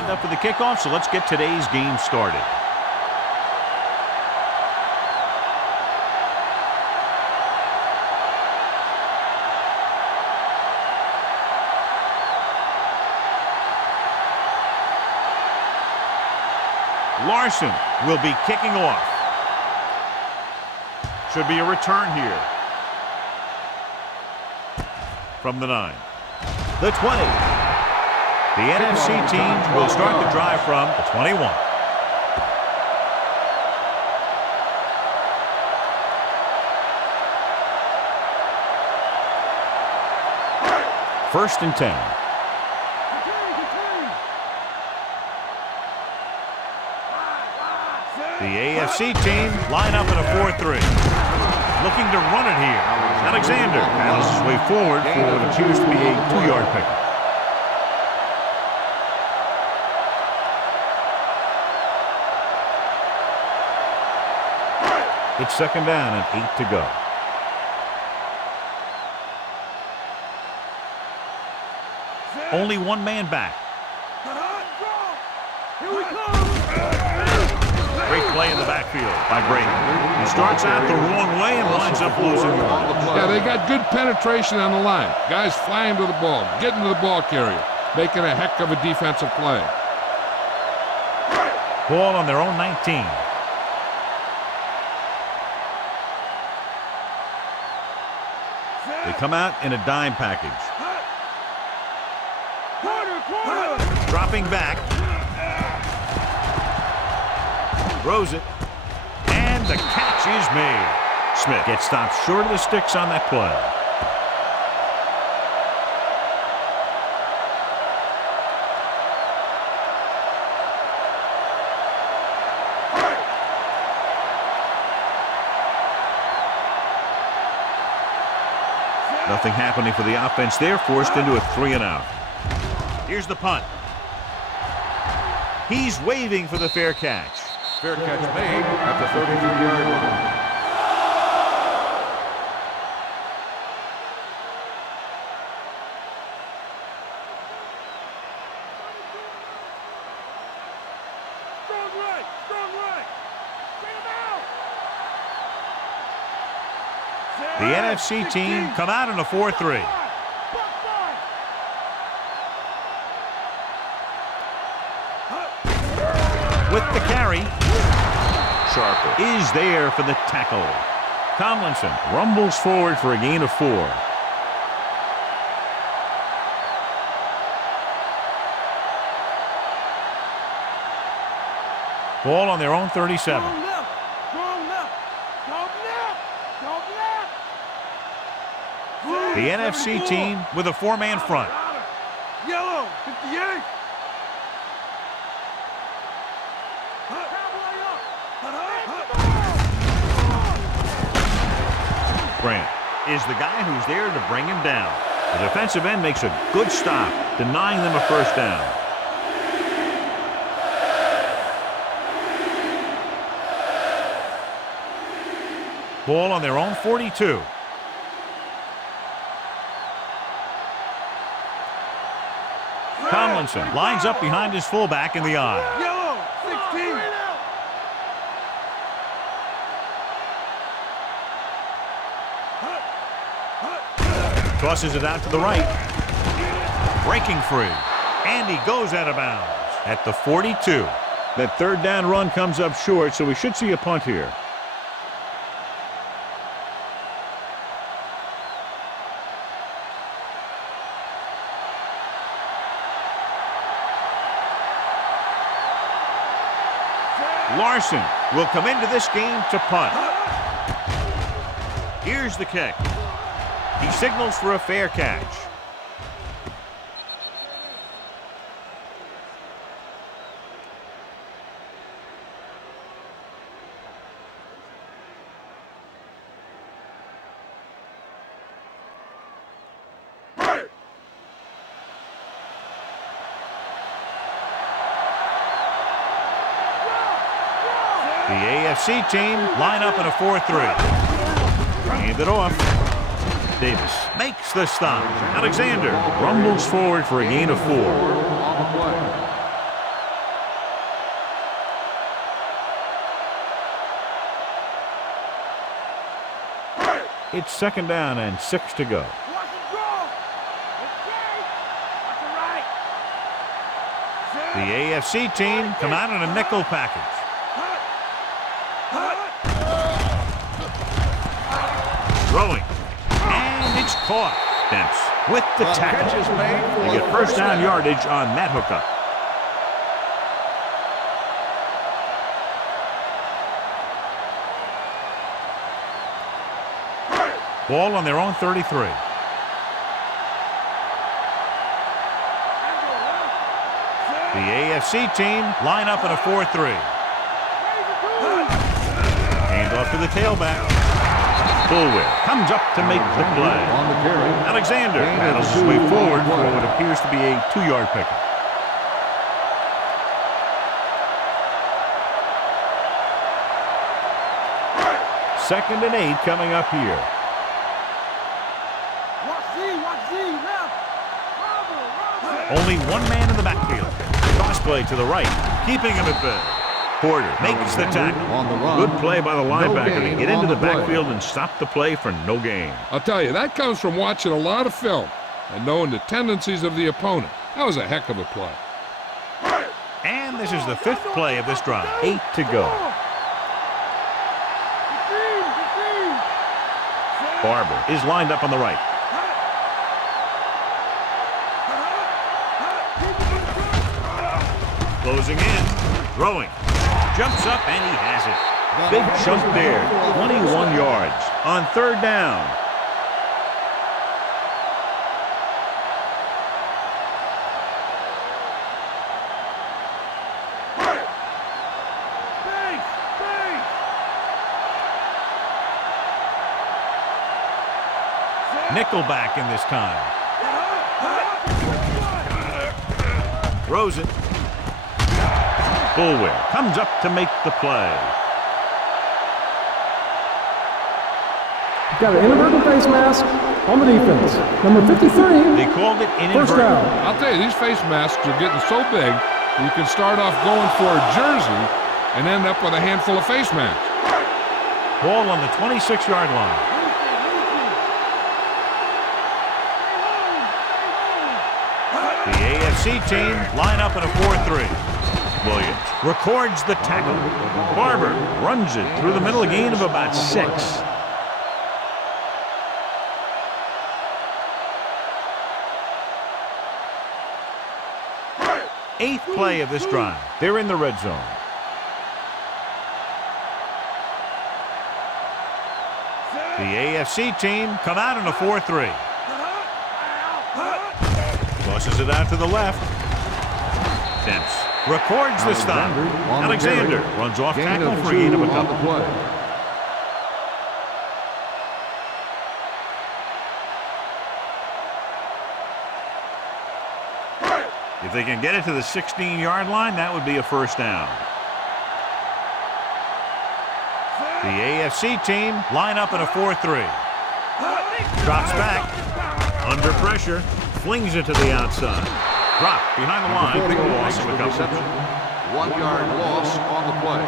lined up for the kickoff, so let's get today's game started. Larson will be kicking off. Should be a return here. From the 9. The 20. The NFC team will start the drive from the 21. First and 10. The AFC team line up in a 4-3. Looking to run it here. Alexander paddles his way forward for what appears to be a 2-yard pickup. It's second down and 8 to go. Only one man back. Here we come. Great play in the backfield by Brady. He starts out the wrong way and winds up losing the ball. Yeah, they got good penetration on the line. Guys flying to the ball, getting to the ball carrier, making a heck of a defensive play. Ball on their own 19. They come out in a dime package. Dropping back. Throws it. And the catch is made. Smith gets stopped short of the sticks on that play. Nothing happening for the offense there, forced into a 3-and-out. Here's the punt. He's waving for the fair catch. Fair catch made at the 33-yard line. Strong right, strong right. Bring him out. The NFC team come out in a 4-3. With the carry. Sharper is there for the tackle. Tomlinson rumbles forward for a gain of 4. Ball on their own 37. The NFC team with a 4-man front. Yellow, 58. Grant is the guy who's there to bring him down. The defensive end makes a good stop, denying them a first down. Ball on their own 42. Tomlinson lines up behind his fullback in the eye. Yellow, 16. Tosses it out to the right. Breaking free. And he goes out of bounds at the 42. That third down run comes up short, so we should see a punt here. Larson will come into this game to punt. Here's the kick. He signals for a fair catch. The AFC team line up in a 4-3. Hand it off. Davis makes the stop. Alexander rumbles forward for a gain of 4. It's 2nd down and 6 to go. Watch it go. Okay. Watch it right. The AFC team come out in a nickel package. Throwing. And it's caught. Dempsey with the tackle. They get first down yardage on that hookup. Ball on their own 33. The AFC team line up in a 4-3. Hand off to the tailback. Bullwhip comes up to make the play. Alexander battles his way forward for what appears to be a 2-yard pickup. Second and 8 coming up here. Only one man in the backfield. Cross play to the right, keeping him at bay. Porter makes the tackle. Good play by the linebacker to get into the backfield and stop the play for no gain. I'll tell you, that comes from watching a lot of film and knowing the tendencies of the opponent. That was a heck of a play. And this is the 5th play of this drive. 8 to go. Barber is lined up on the right. Closing in, throwing. Jumps up and he has it. Big chunk there, 21 yards on 3rd down. Nickelback in this time. Throws it. Bullwhip comes up to make the play. Got an inadvertent face mask on the defense. Number 53. They called it inadvertent. First down. I'll tell you, these face masks are getting so big that you can start off going for a jersey and end up with a handful of face masks. Ball on the 26-yard line. The AFC team line up in a 4-3. Williams records the tackle. Barber runs it through the middle, a gain of about 6. Eighth play of this drive. They're in the red zone. The AFC team come out in a 4-3. Tosses it out to the left. Dempsey records the stop. Alexander runs off tackle for a gain of a couple. If they can get it to the 16-yard line, that would be a first down. The AFC team line up in a 4-3. Drops back. Under pressure. Flings it to the outside. Drop behind the line. Big loss of a couple. 1-yard loss on the play.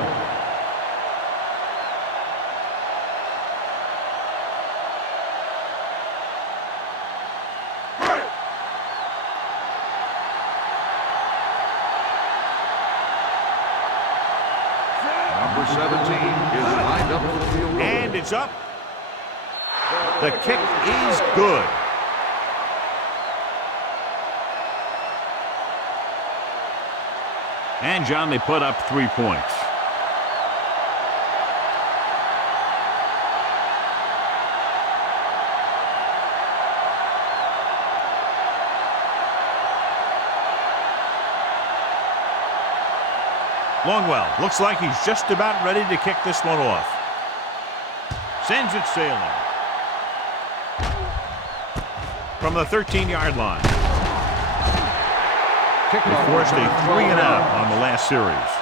Number 17 is lined up for the field goal. And it's up. The kick is good. And, John, they put up 3 points. Longwell looks like he's just about ready to kick this one off. Sends it sailing. From the 13-yard line. They forced a 3-and-out on the last series.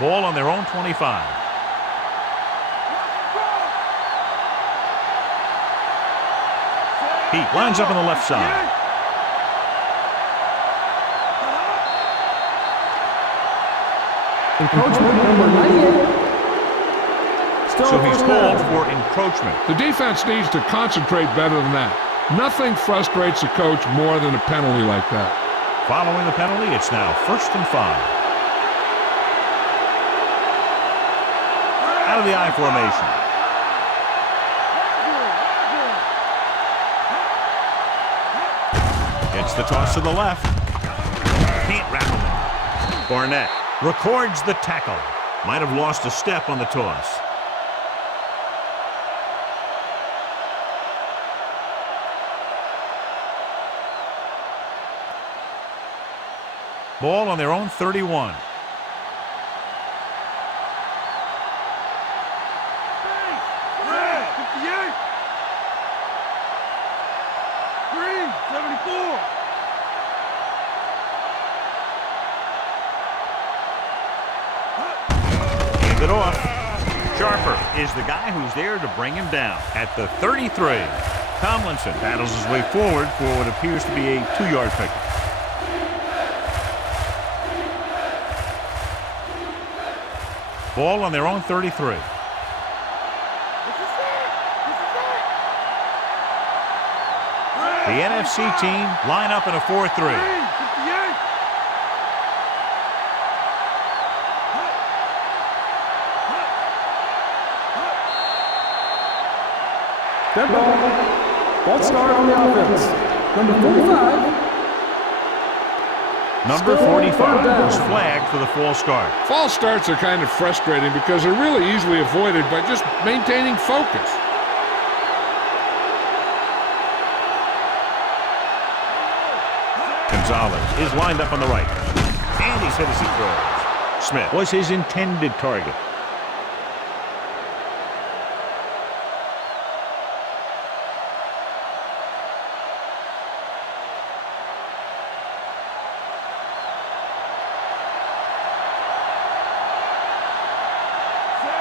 Ball on their own 25. He lines up on the left side. Encroachment number 98. Still So he's first called down. for encroachment. The defense needs to concentrate better than that. Nothing frustrates a coach more than a penalty like that. Following the penalty, it's now 1st and 5. Out of the I formation. Gets the toss to the left. Can't rattle him. Barnett records the tackle. Might have lost a step on the toss. Ball on their own 31. Hand it off. Sharper is the guy who's there to bring him down at the 33. Tomlinson battles his way forward for what appears to be a 2-yard pickup. Ball on their own 33. The NFC team line up in a 4-3. Dead ball. False start on the offense. Number 45. Number Still 45 third down. was flagged for the false start. False starts are kind of frustrating because they're really easily avoided by just maintaining focus. Gonzalez is lined up on the right. And he's hit as he throws. Smith was his intended target.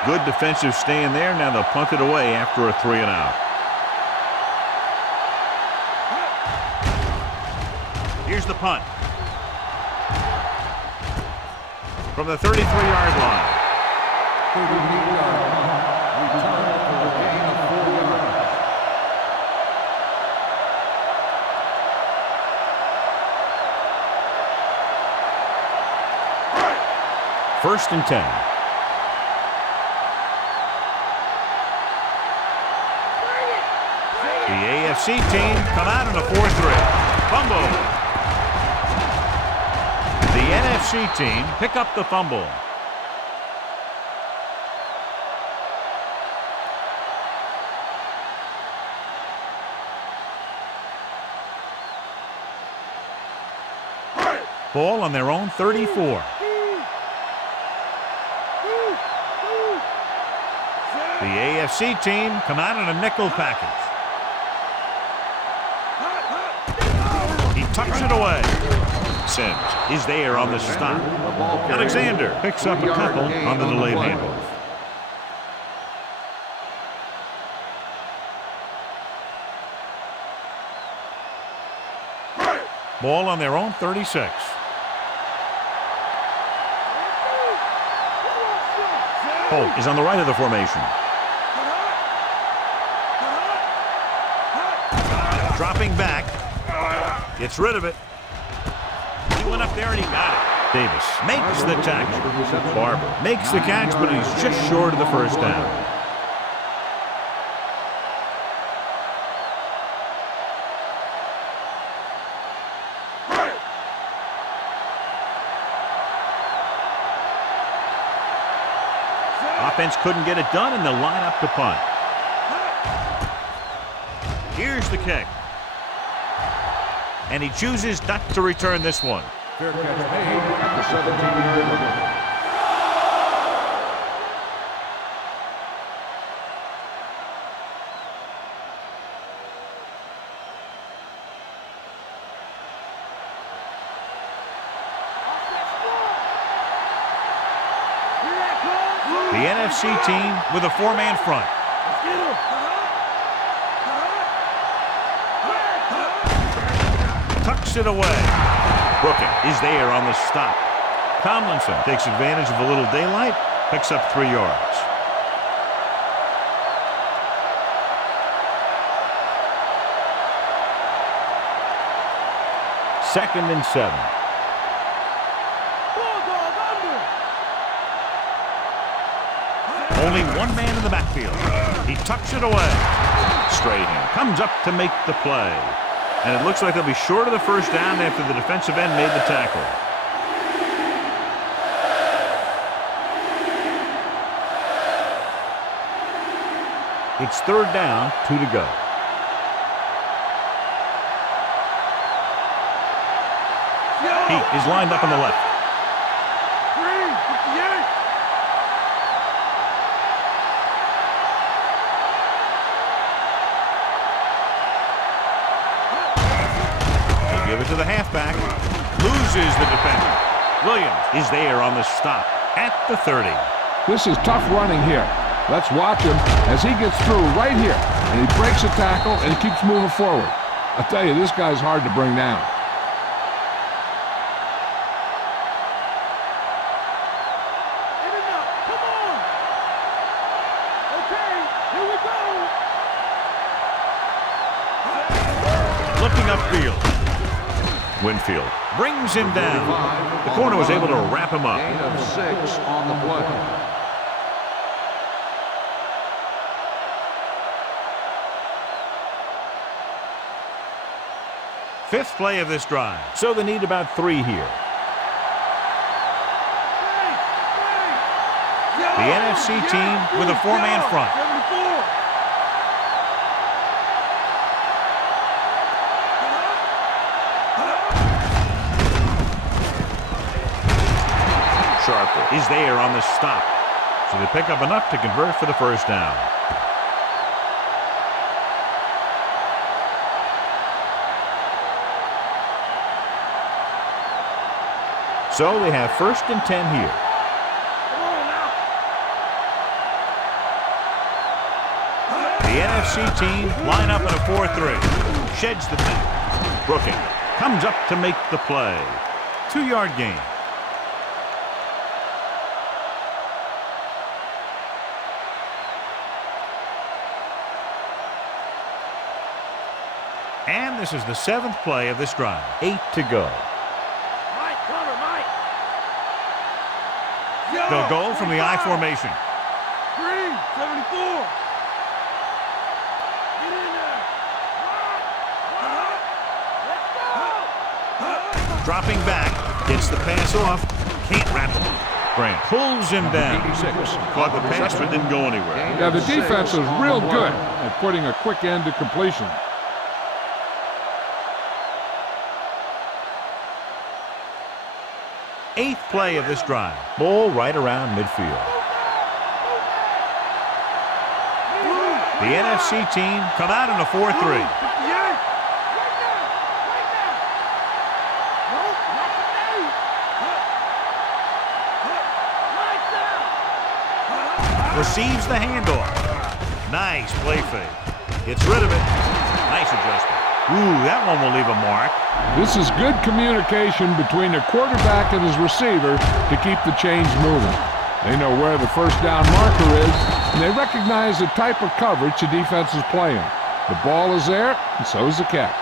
Good defensive stand there. Now they'll punt it away after a 3-and-out. Here's the punt. From the 33-yard line. First and 10. The AFC team come out in a 4-3. Fumble. The NFC team pick up the fumble. Ball on their own 34. The AFC team come out in a nickel package. He tucks it away. Sims is there on the stop. Alexander picks up a couple on the delayed handoff. Ball on their own 36. Holt is on the right of the formation. Dropping back. Gets rid of it. He went up there and he got it. Davis makes the tackle. Barber makes the catch, but he's just short of the first down. Offense couldn't get it done, and they'll line up to punt. Here's the kick. And he chooses not to return this one. Fair catch made at the 17-yard line. The NFC team with a 4-man front. Tucks it away. Brooking is there on the stop. Tomlinson takes advantage of a little daylight, picks up 3 yards. Second and 7. Bulldog under. Only one man in the backfield. He tucks it away. Strahan comes up to make the play. And it looks like they'll be short of the first down after the defensive end made the tackle. It's third down, 2 to go. He is lined up on the left. Green, 58. They give it to the halfback. Loses the defender. Williams is there on the stop at the 30. This is tough running here. Let's watch him as he gets through right here. And he breaks a tackle and keeps moving forward. I'll tell you, this guy's hard to bring down. In and out. Come on. Okay, here we go. Looking upfield. Winfield brings him down. The corner was able to wrap him up. Gain of 6 on the play. Fifth play of this drive. So they need about 3 here. The NFC team with a 4-man front. 74. Sharper is there on the stop. So they pick up enough to convert for the first down. So they have first and 10 here. Come on now. The NFC team line up in a 4-3. Sheds the tackle. Brooking comes up to make the play. 2-yard gain. And this is the 7th play of this drive. 8 to go. Mike, cover, Mike. They'll go from the I formation. Green, 74. Get in there. Let's go. Dropping back. Gets the pass off. Can't wrap him. Grant pulls him down. Caught the pass but didn't go anywhere. Yeah, the defense is real good at putting a quick end to completion. Eighth play of this drive. Ball right around midfield. The NFC team come out in a 4-3. 58. Right now. Right now. No, not today. Lights out. Receives the handoff. Nice play fake. Gets rid of it. Nice adjustment. Ooh, that one will leave a mark. This is good communication between the quarterback and his receiver to keep the chains moving. They know where the first down marker is, and they recognize the type of coverage the defense is playing. The ball is there, and so is the catch.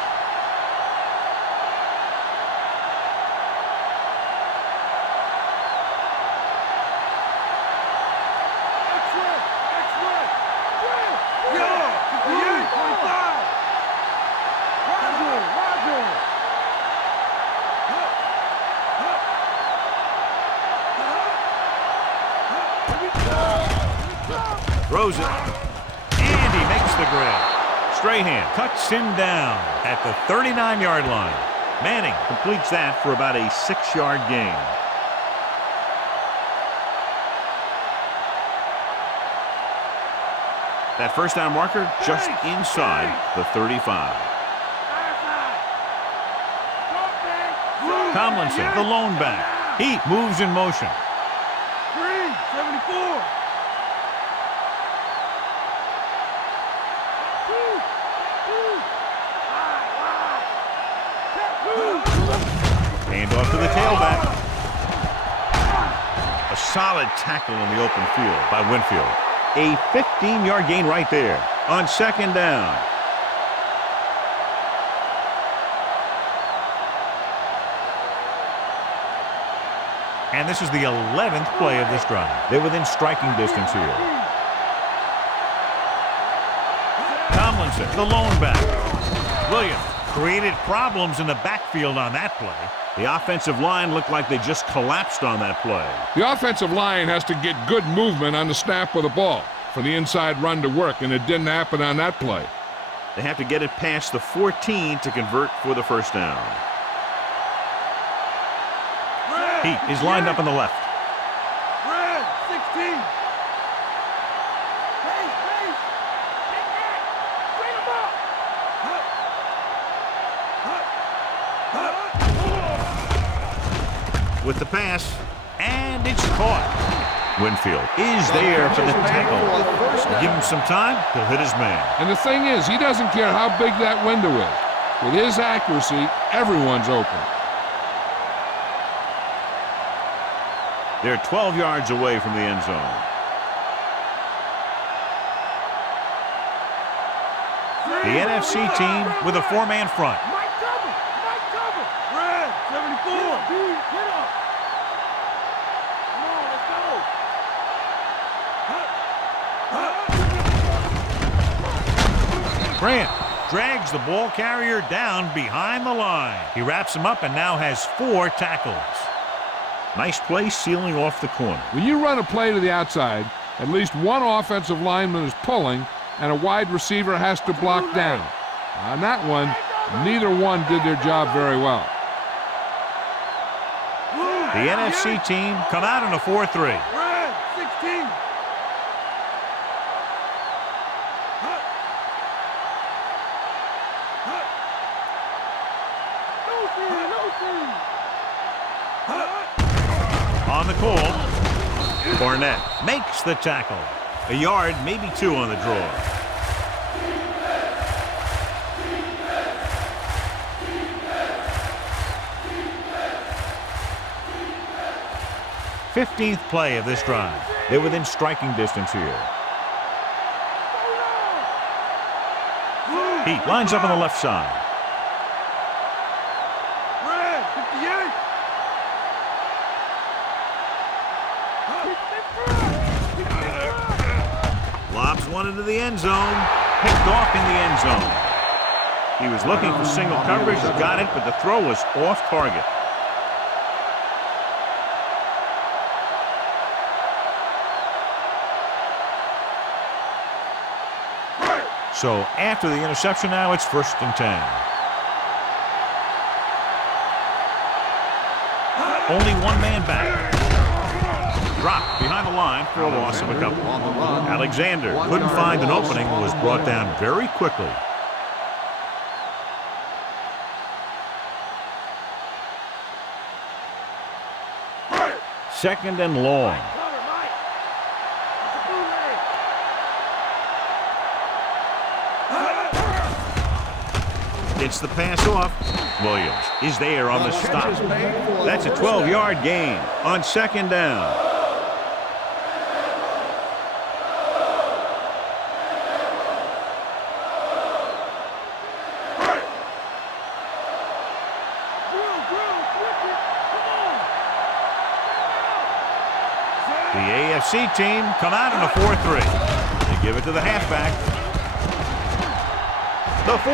X-ray. X-ray. Yo, 58. 25. Roger. Roger. Throws it. And he makes the grab. Strahan cuts him down at the 39-yard line. Manning completes that for about a 6-yard gain. That first down marker just inside the 35. Tomlinson, the lone back. He moves in motion. Green, 74. Hand off to the tailback. solid tackle in the open field by Winfield. A 15-yard gain right there on second down. And this is the 11th play of this drive. They're within striking distance here. Tomlinson, the lone back. Williams created problems in the backfield on that play. The offensive line looked like they just collapsed on that play. The offensive line has to get good movement on the snap of the ball for the inside run to work, and it didn't happen on that play. They have to get it past the 14 to convert for the first down. Heat is lined up on the left. Red, 16. Hey, hey. Take that. Bring him up. With the pass, and it's caught. Winfield is there for the tackle. Give him some time, he'll hit his man. And the thing is, he doesn't care how big that window is. With his accuracy, everyone's open. They're 12 yards away from the end zone. The NFC team with a four-man front. Mike cover. Mike cover. Red, 74. Get up. Come on, let's go. Grant drags the ball carrier down behind the line. He wraps him up and now has 4 tackles. Nice play sealing off the corner. When you run a play to the outside, at least one offensive lineman is pulling, and a wide receiver has to block down. On that one, neither one did their job very well. The NFC team come out in a 4-3. Red, 16. On the call, Barnett makes the tackle. A yard, maybe 2 on the draw. '15th play of this drive. They're within striking distance here. Heat lines up on the left side. Red, 58. Lobs one into the end zone. Picked off in the end zone. He was looking for single coverage, got it, but the throw was off target. So after the interception now, it's 1st and 10. Only one man back. Dropped behind the line for a loss of a couple. Alexander couldn't find an opening, was brought down very quickly. Second and long. Cover, Mike. It's a bootleg. It's the pass off. Williams is there on the stop. That's a 12-yard gain on second down. The AFC team come out in a 4-3. They give it to the halfback. The 40,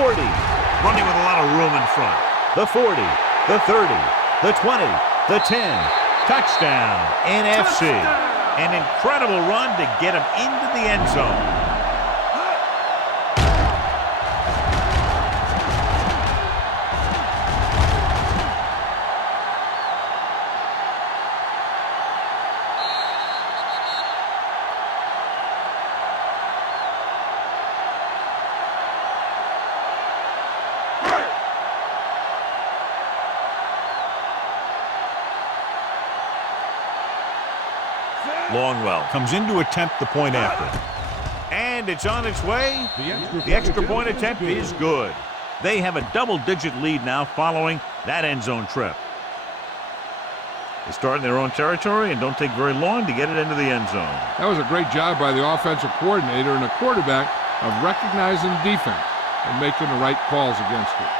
running with a lot of room in front. The 40, the 30, the 20, the 10. Touchdown, NFC. An incredible run to get him into the end zone. Longwell comes in to attempt the point after. And it's on its way. The extra point attempt is good. They have a double-digit lead now following that end zone trip. They start in their own territory and don't take very long to get it into the end zone. That was a great job by the offensive coordinator and the quarterback of recognizing the defense and making the right calls against it.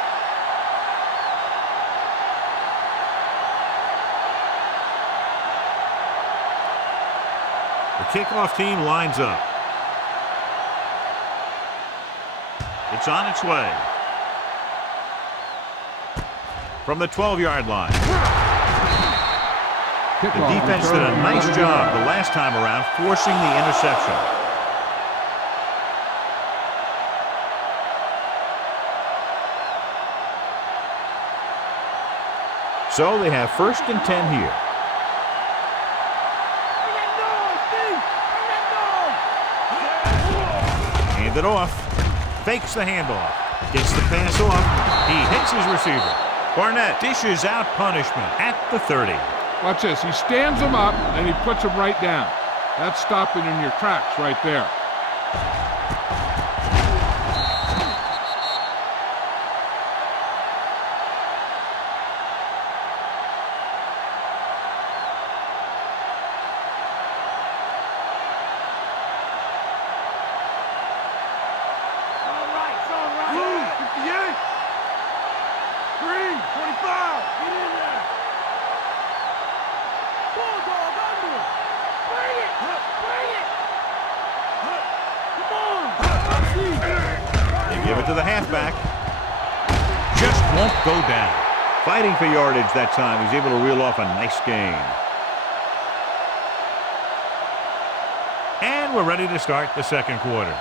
The kickoff team lines up. It's on its way. From the 12-yard line. The defense did a nice job the last time around forcing the interception. So they have 1st and 10 here. Hand it off. Fakes the handoff. Gets the pass off. He hits his receiver. Barnett dishes out punishment at the 30. Watch this. He stands him up and he puts him right down. That's stopping in your tracks right there. Give it to the halfback. Just won't go down. Fighting for yardage that time. He's able to reel off a nice gain. And we're ready to start the second quarter.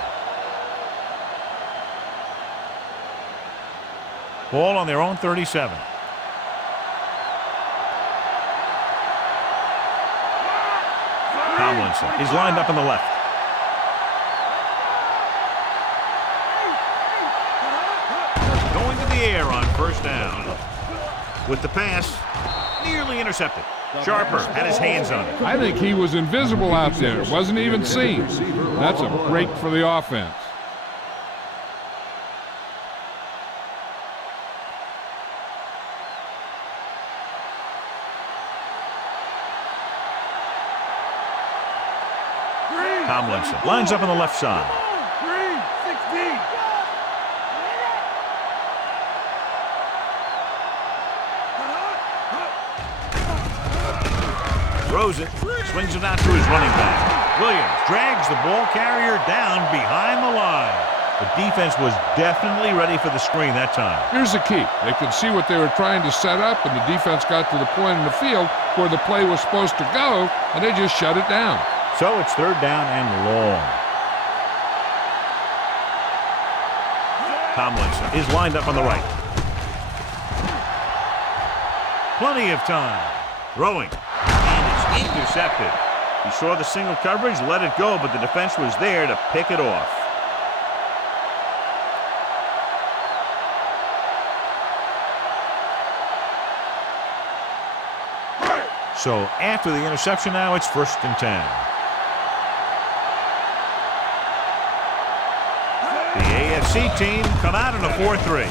Ball on their own 37. Tomlinson is lined up on the left. Air on 1st down. With the pass, nearly intercepted. Sharper had his hands on it. I think he was invisible out there. Wasn't even seen. That's a break for the offense. Tomlinson lines up on the left side. Throws it, swings it out to his running back. Williams drags the ball carrier down behind the line. The defense was definitely ready for the screen that time. Here's the key. They could see what they were trying to set up, and the defense got to the point in the field where the play was supposed to go, and they just shut it down. So it's 3rd down and long. Tomlinson is lined up on the right. Plenty of time. Throwing. Intercepted. He saw the single coverage, let it go, but the defense was there to pick it off. So after the interception now, it's 1st and 10. The AFC team come out in a 4-3.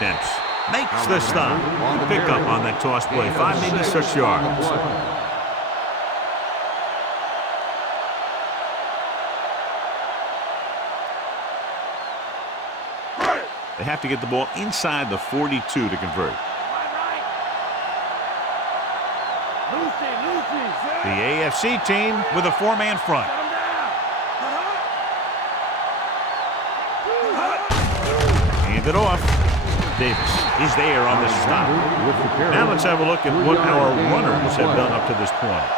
Dents makes the stop. Pick up on that toss play. 5, maybe 6 yards. They have to get the ball inside the 42 to convert. The AFC team with a 4-man front. Hand it off. Davis is there on the stop. Now let's have a look at what our runners have done up to this point.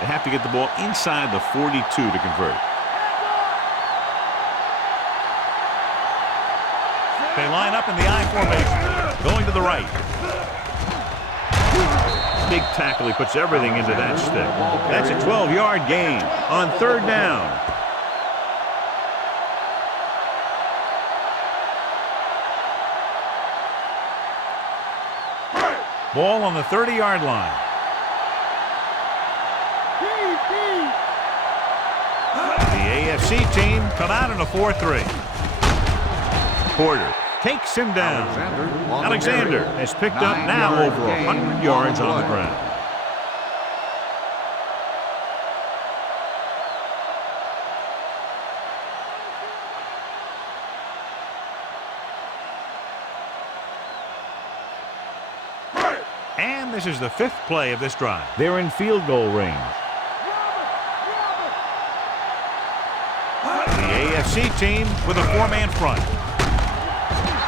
They have to get the ball inside the 42 to convert. They line up in the I formation, going to the right. Big tackle. He puts everything into that stick. That's a 12-yard gain on 3rd down. Ball on the 30-yard line. The AFC team come out in a 4-3. quarter. Takes him down. Alexander has picked up now over 100 yards on the ground. And this is the 5th play of this drive. They're in field goal range. The AFC team with a 4-man front.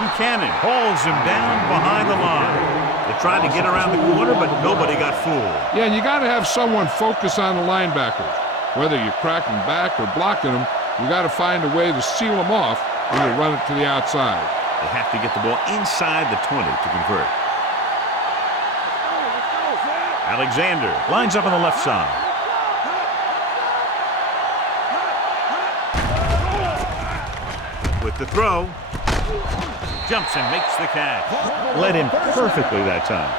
Buchanan hauls him down behind the line. They tried to get around the corner, but nobody got fooled. Yeah, and you got to have someone focus on the linebackers. Whether you're cracking back or blocking them, you got to find a way to seal them off when you run it to the outside. They have to get the ball inside the 20 to convert. Alexander lines up on the left side. With the throw. Jumps and makes the catch. Led in perfectly that time.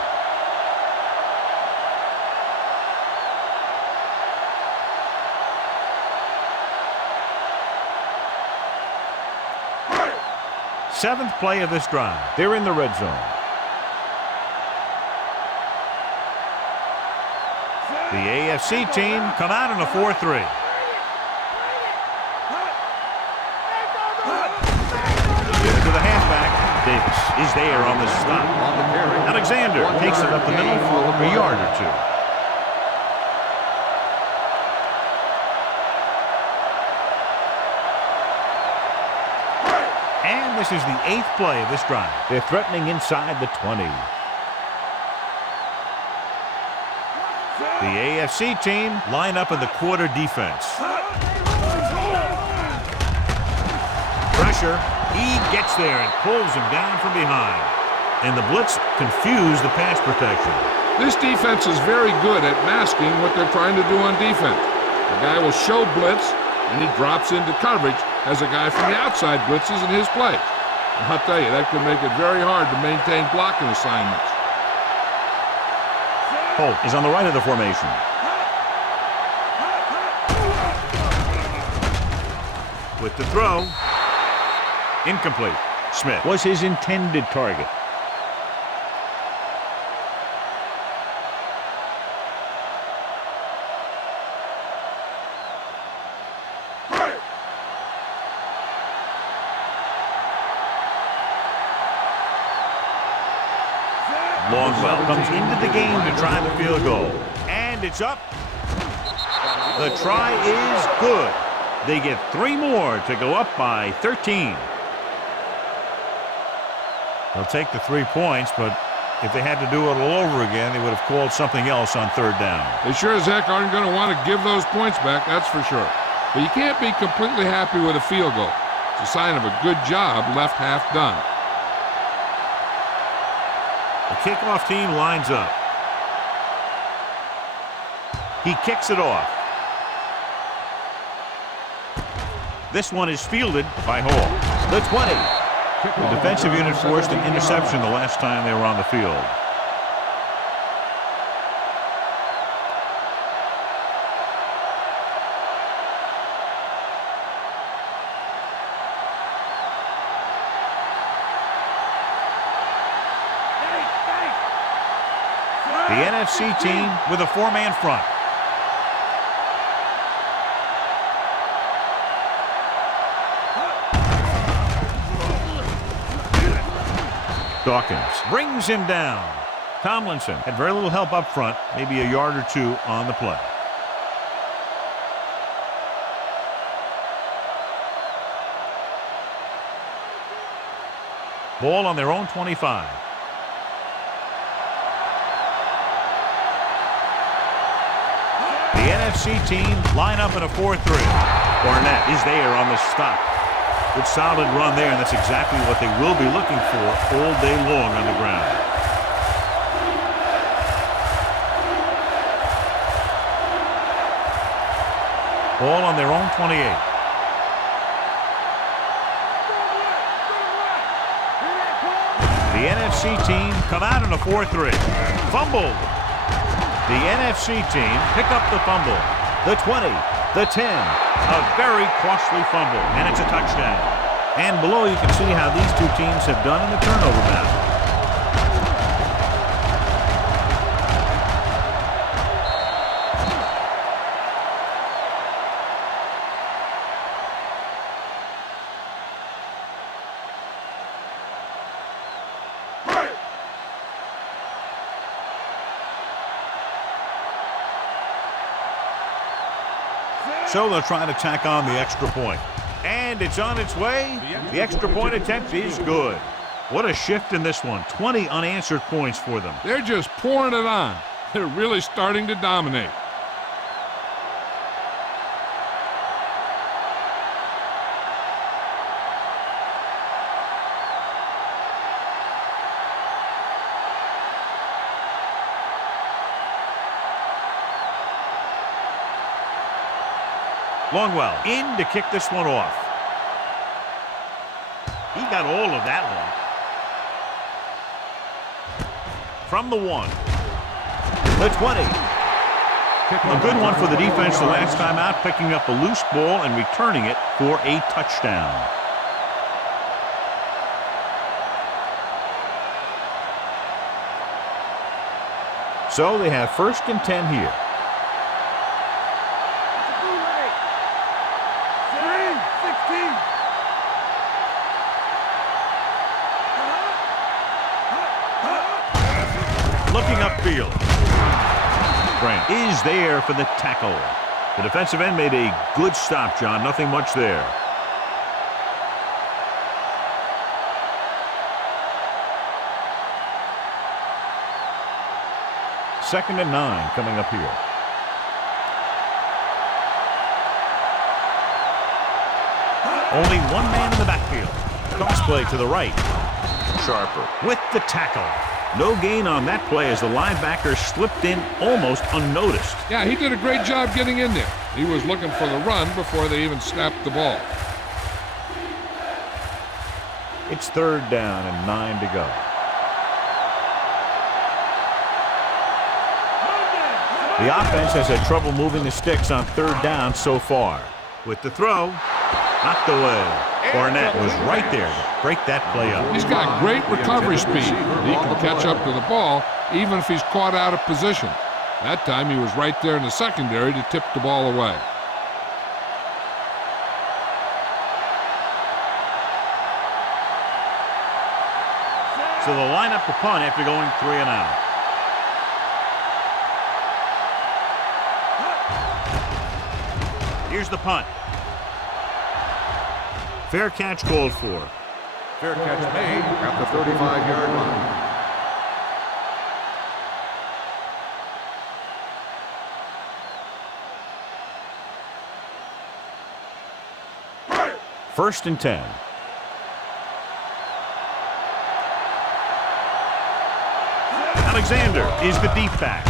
Seventh play of this drive. They're in the red zone. The AFC team come out in a 4-3. To the halfback. Davis is there on the stop. Alexander takes it up the middle for a yard or two. And this is the 8th play of this drive. They're threatening inside the 20. The AFC team line up in the quarter defense. Pressure. He gets there and pulls him down from behind. And the blitz confused the pass protection. This defense is very good at masking what they're trying to do on defense. The guy will show blitz, and he drops into coverage as a guy from the outside blitzes in his place. And I'll tell you, that could make it very hard to maintain blocking assignments. Holt is on the right of the formation. With the throw. Incomplete. Smith was his intended target. Longwell comes into the game to try the field goal. And it's up. The try is good. They get 3 more to go up by 13. They'll take the 3 points, but if they had to do it all over again, they would have called something else on 3rd down. They sure as heck aren't going to want to give those points back, that's for sure. But you can't be completely happy with a field goal. It's a sign of a good job left half done. The kickoff team lines up. He kicks it off. This one is fielded by Hall. The 20. The defensive unit forced an interception the last time they were on the field. The NFC team with a 4-man front. Dawkins brings him down. Tomlinson had very little help up front, maybe a yard or 2 on the play. Ball on their own 25. The NFC team line up in a 4-3. Barnett is there on the stop. Good solid run there, and that's exactly what they will be looking for all day long on the ground. Ball on their own 28. The NFC team come out in a 4-3. Fumbled. The NFC team pick up the fumble. The 20, the 10. A very costly fumble, and it's a touchdown. And below you can see how these two teams have done in the turnover battle. So they'll try to tack on the extra point. And it's on its way. The extra point attempt is good. What a shift in this one. 20 unanswered points for them. They're just pouring it on. They're really starting to dominate. Longwell in to kick this one off. He got all of that one. From the 1. The 20. A good one for the defense the last time out, picking up a loose ball and returning it for a touchdown. So they have 1st and 10 here. Looking upfield. Grant is there for the tackle. The defensive end made a good stop, John. Nothing much there. Second and 9 coming up here. Only one man in the backfield. Cross play to the right. Sharper with the tackle. No gain on that play as the linebacker slipped in almost unnoticed. Yeah, he did a great job getting in there. He was looking for the run before they even snapped the ball. It's 3rd down and 9 to go. The offense has had trouble moving the sticks on 3rd down so far. With the throw, knocked away. Barnett was right there to break that play up. He's got great recovery speed. He can catch up to the ball even if he's caught out of position. That time he was right there in the secondary to tip the ball away. So they'll line up the punt after going 3 and out. Here's the punt. Fair catch called for. Fair catch made at the 35-yard line. First and 10. Alexander is the deep back.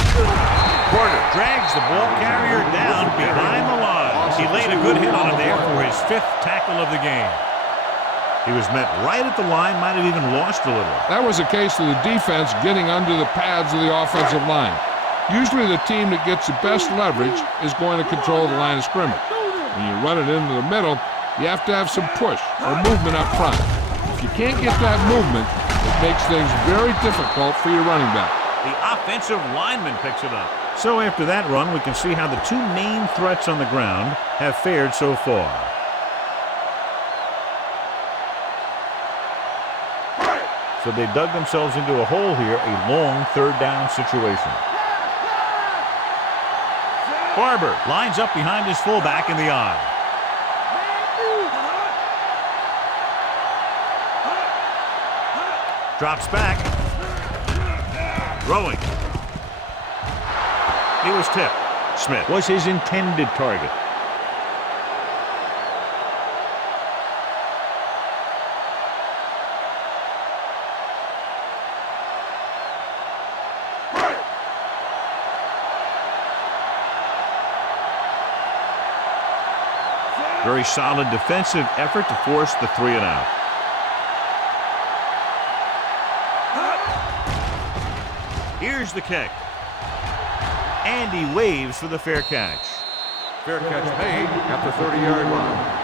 Porter drags the ball carrier down behind the line. He laid a good hit on him there for his 5th tackle of the game. He was met right at the line, might have even lost a little. That was a case of the defense getting under the pads of the offensive line. Usually the team that gets the best leverage is going to control the line of scrimmage. When you run it into the middle, you have to have some push or movement up front. If you can't get that movement, it makes things very difficult for your running back. The offensive lineman picks it up. So after that run, we can see how the two main threats on the ground have fared so far. So they dug themselves into a hole here, a long 3rd down situation. Barber lines up behind his fullback in the eye. Drops back. Throwing. He was tipped. Smith was his intended target. Very solid defensive effort to force the 3 and out. Here's the kick. And he waves for the fair catch. Fair catch made at the 30-yard line.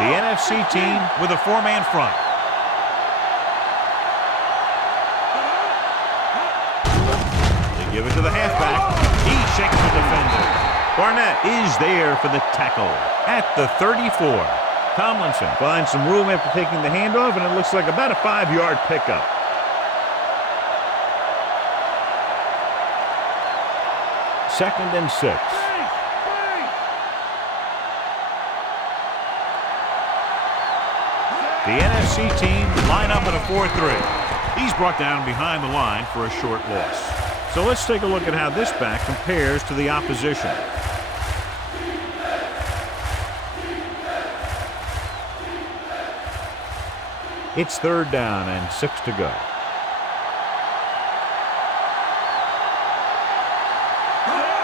The NFC team with a four-man front. They give it to the halfback. He shakes the defender. Barnett is there for the tackle at the 34. Tomlinson finds some room after taking the handoff, and it looks like about a 5-yard pickup. Second and 6. The NFC team line up at a 4-3. He's brought down behind the line for a short loss. So let's take a look at how this back compares to the opposition. It's 3rd down and 6 to go.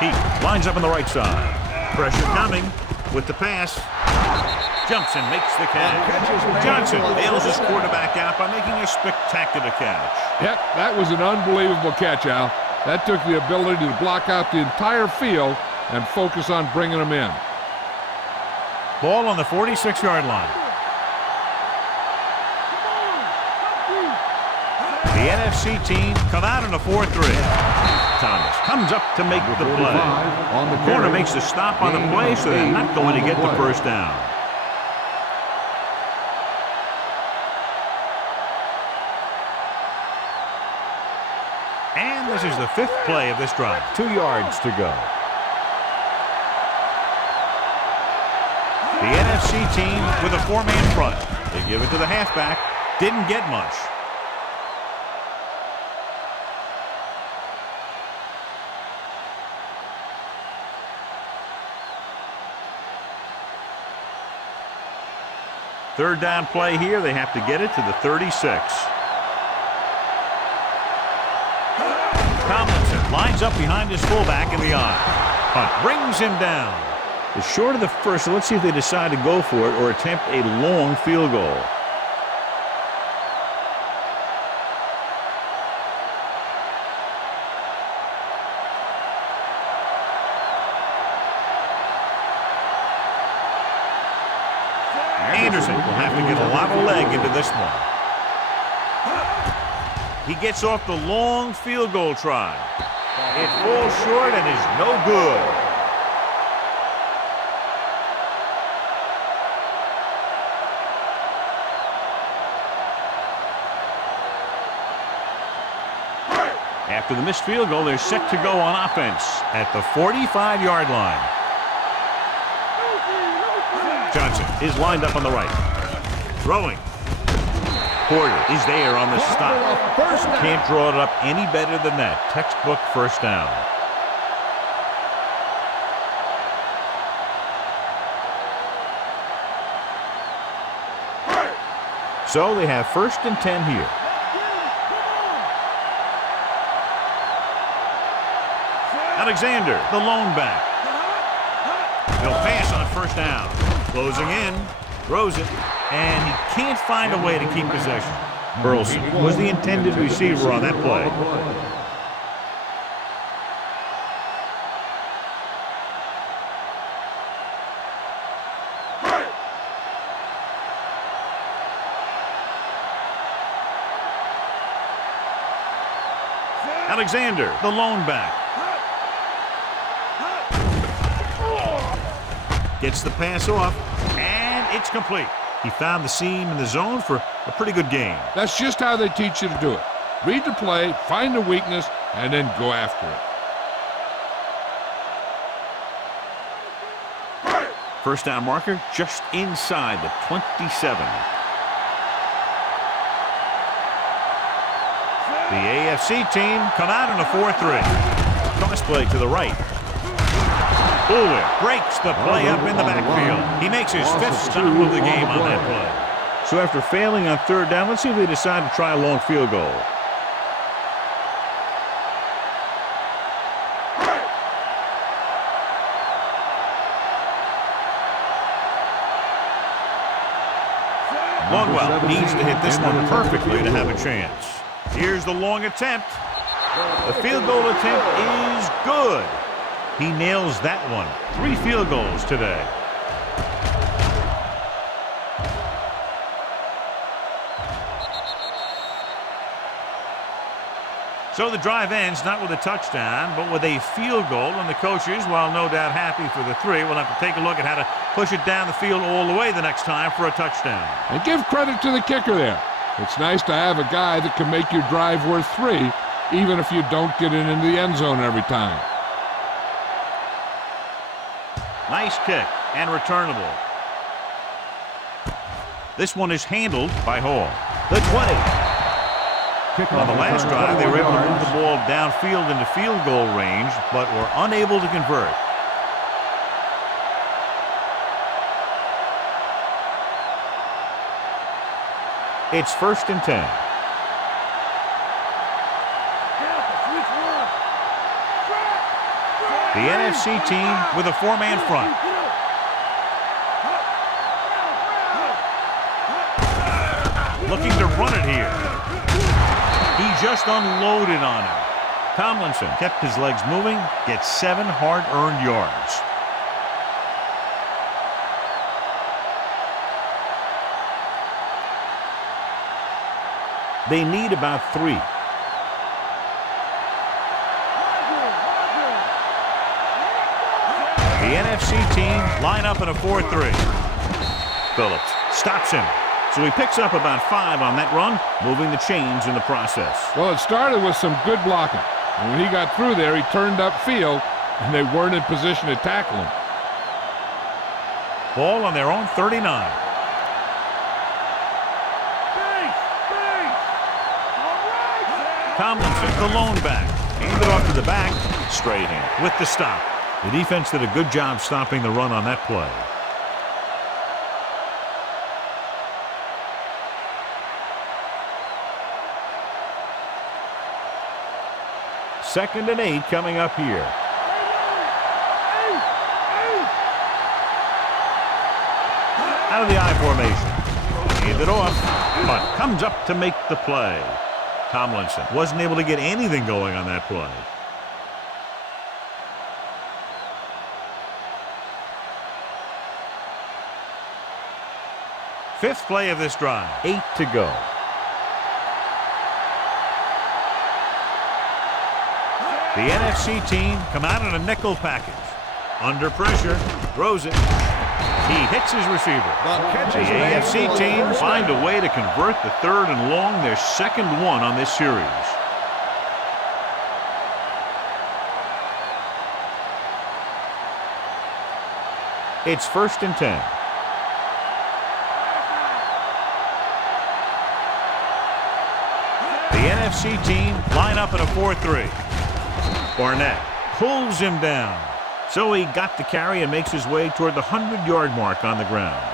He lines up on the right side. Pressure coming with the pass. Jumps and makes the catch. Johnson bails his quarterback out by making a spectacular catch. Yep, that was an unbelievable catch, Al. That took the ability to block out the entire field and focus on bringing them in. Ball on the 46-yard line. The NFC team come out in a 4-3. Thomas comes up to make the play. The corner makes the stop on the play, so they're not going to get the first down. And this is the 5th play of this drive. 2 yards to go. The NFC team with a four-man front. They give it to the halfback. Didn't get much. Third down play here. They have to get it to the 36. Tomlinson lines up behind his fullback in the eye. Hunt brings him down. It's short of the first, so let's see if they decide to go for it or attempt a long field goal. Anderson will have to get a lot of leg into this one. He gets off the long field goal try. It falls short and is no good. After the missed field goal, they're set to go on offense at the 45-yard line. Johnson is lined up on the right. Throwing. Porter is there on the stop. Can't draw it up any better than that. Textbook first down. So they have 1st and 10 here. Alexander, the lone back. He'll pass on 1st down. Closing in, throws it, and he can't find a way to keep possession. Burleson was the intended receiver on that play. Alexander, the lone back. Gets the pass off, and it's complete. He found the seam in the zone for a pretty good game. That's just how they teach you to do it. Read the play, find the weakness, and then go after it. First down marker just inside the 27. The AFC team come out in a 4-3. Toss play to the right. Bullwick breaks the play up in the backfield. He makes his 5th stop of the game on that play. So after failing on 3rd down, let's see if they decide to try a long field goal. Longwell needs to hit this one perfectly to have a chance. Here's the long attempt. The field goal attempt is good. He nails that one. 3 field goals today. So the drive ends not with a touchdown, but with a field goal, and the coaches, while no doubt happy for the 3, will have to take a look at how to push it down the field all the way the next time for a touchdown. And give credit to the kicker there. It's nice to have a guy that can make your drive worth 3, even if you don't get it into the end zone every time. Nice kick and returnable. This one is handled by Hall. The 20. On the last drive, they were able to move the ball downfield into field goal range, but were unable to convert. It's 1st and 10. The NFC team with a 4-man front. Looking to run it here. He just unloaded on him. Tomlinson kept his legs moving, gets 7 hard-earned yards. They need about 3. The NFC team line up in a 4-3. Phillips stops him. So he picks up about 5 on that run, moving the chains in the process. Well, it started with some good blocking. And when he got through there, he turned upfield, and they weren't in position to tackle him. Ball on their own 39. Tomlinson, the lone back. Handed off to the back. Strahan with the stop. The defense did a good job stopping the run on that play. Second and 8 coming up here. Out of the I formation. Handed off, but comes up to make the play. Tomlinson wasn't able to get anything going on that play. Fifth play of this drive. 8 to go. The NFC team come out in a nickel package. Under pressure, throws it. He hits his receiver. The AFC team find a way to convert the 3rd and long, their second one on this series. It's 1st and 10. The NFC team line up in a 4-3. Barnett pulls him down. So he got the carry and makes his way toward the 100-yard mark on the ground.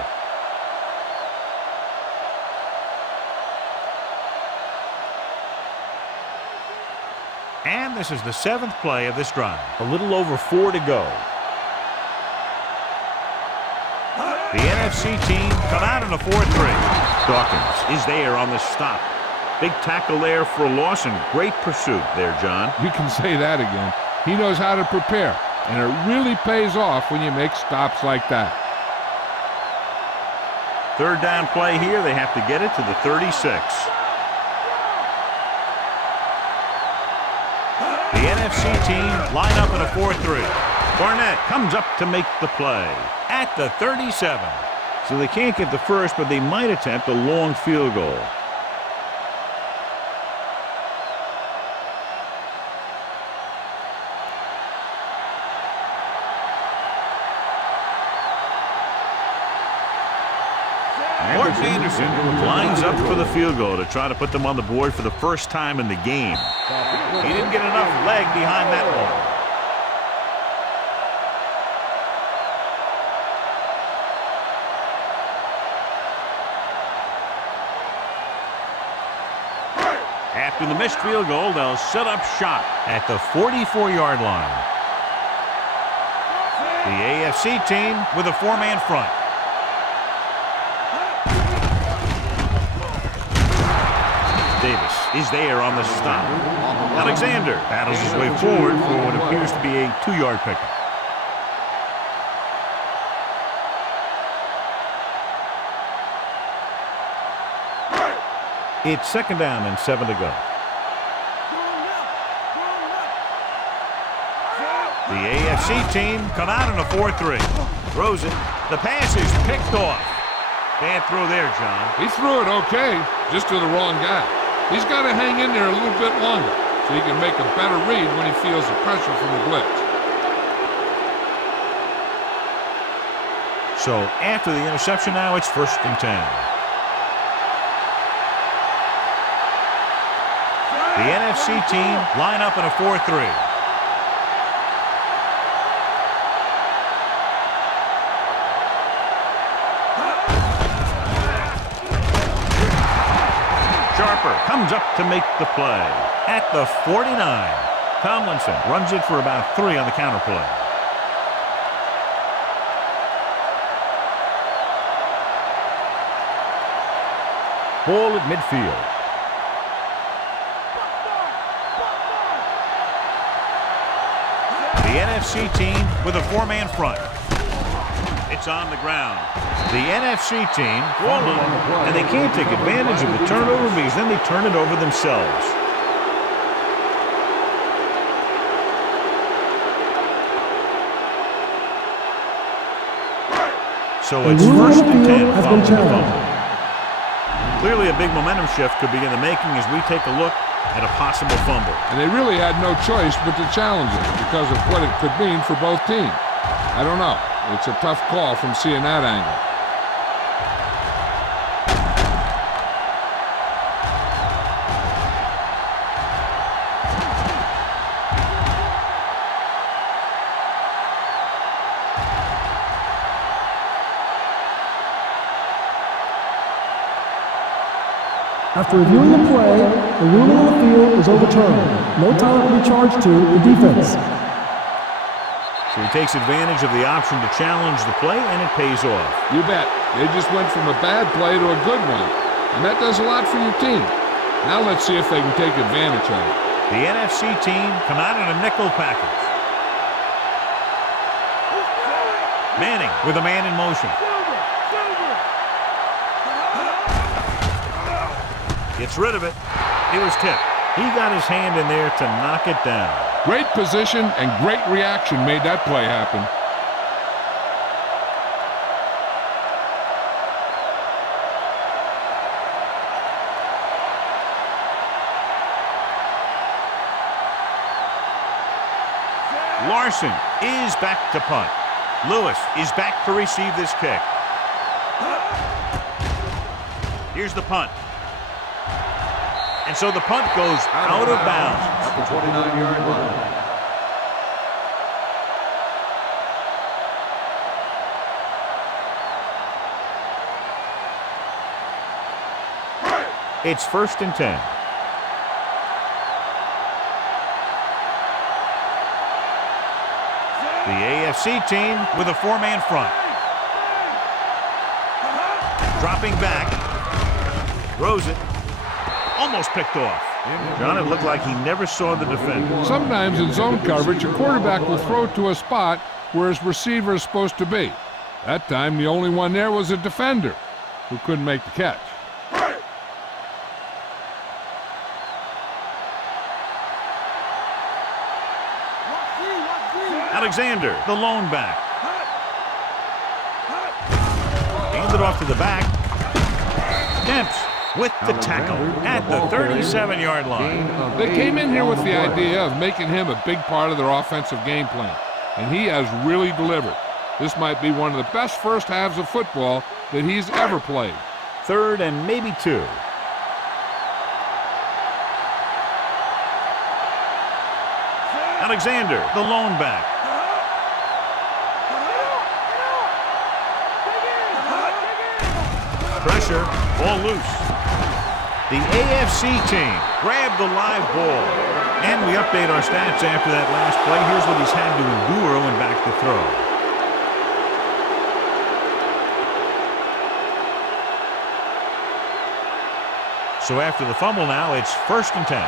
And this is the 7th play of this drive. A little over 4 to go. The NFC team come out in a 4-3. Dawkins is there on the stop. Big tackle there for a loss and great pursuit there, John. You can say that again. He knows how to prepare, and it really pays off when you make stops like that. 3rd down play here. They have to get it to the 36. The NFC team line up in a 4-3. Barnett comes up to make the play at the 37. So they can't get the first, but they might attempt a long field goal. Anderson lines up for the field goal to try to put them on the board for the first time in the game. He didn't get enough leg behind that one. After the missed field goal, they'll set up shop at the 44-yard line. The AFC team with a 4-man front. Davis is there on the stop. Alexander battles his way forward for what appears to be a 2-yard pickup. It's 2nd down and 7 to go. The AFC team come out in a 4-3. Throws it. The pass is picked off. Bad throw there, John. He threw it okay, just to the wrong guy. He's got to hang in there a little bit longer so he can make a better read when he feels the pressure from the blitz. So after the interception now, it's 1st and 10. The NFC team line up in a 4-3. Comes up to make the play. At the 49, Tomlinson runs it for about 3 on the counter play. Ball at midfield. The NFC team with a 4-man front. It's on the ground. The NFC team fumbled, and they can't take advantage of the turnover because then they turn it over themselves. So it's 1st and 10 following the fumble. Clearly a big momentum shift could be in the making as we take a look at a possible fumble. And they really had no choice but to challenge it because of what it could mean for both teams. I don't know. It's a tough call from seeing that angle. After reviewing the play, the ruling on the field is overturned. No time will be charged to the defense. So he takes advantage of the option to challenge the play, and it pays off. You bet. They just went from a bad play to a good one. And that does a lot for your team. Now let's see if they can take advantage of it. The NFC team come out in a nickel package. Manning with a man in motion. Gets rid of it. It was tipped. He got his hand in there to knock it down. Great position and great reaction made that play happen. Larson is back to punt. Lewis is back to receive this kick. Here's the punt. And so the punt goes out of bounds. At the 29-yard line. It's 1st and 10. The AFC team with a 4-man front. Dropping back. Throws it. Almost picked off. John, it looked like he never saw the defender. Sometimes in zone coverage, a quarterback will throw to a spot where his receiver is supposed to be. That time, the only one there was a defender who couldn't make the catch. Alexander, the lone back. Handed off to the back. Dempsey with the tackle at the 37-yard line. They came in here with the idea of making him a big part of their offensive game plan, and he has really delivered. This might be one of the best first halves of football that he's ever played. 3rd and maybe 2. Alexander, the lone back. Pressure, ball loose. The AFC team grabbed the live ball. And we update our stats after that last play. Here's what he's had to endure when back to throw. So after the fumble now, it's 1st and 10.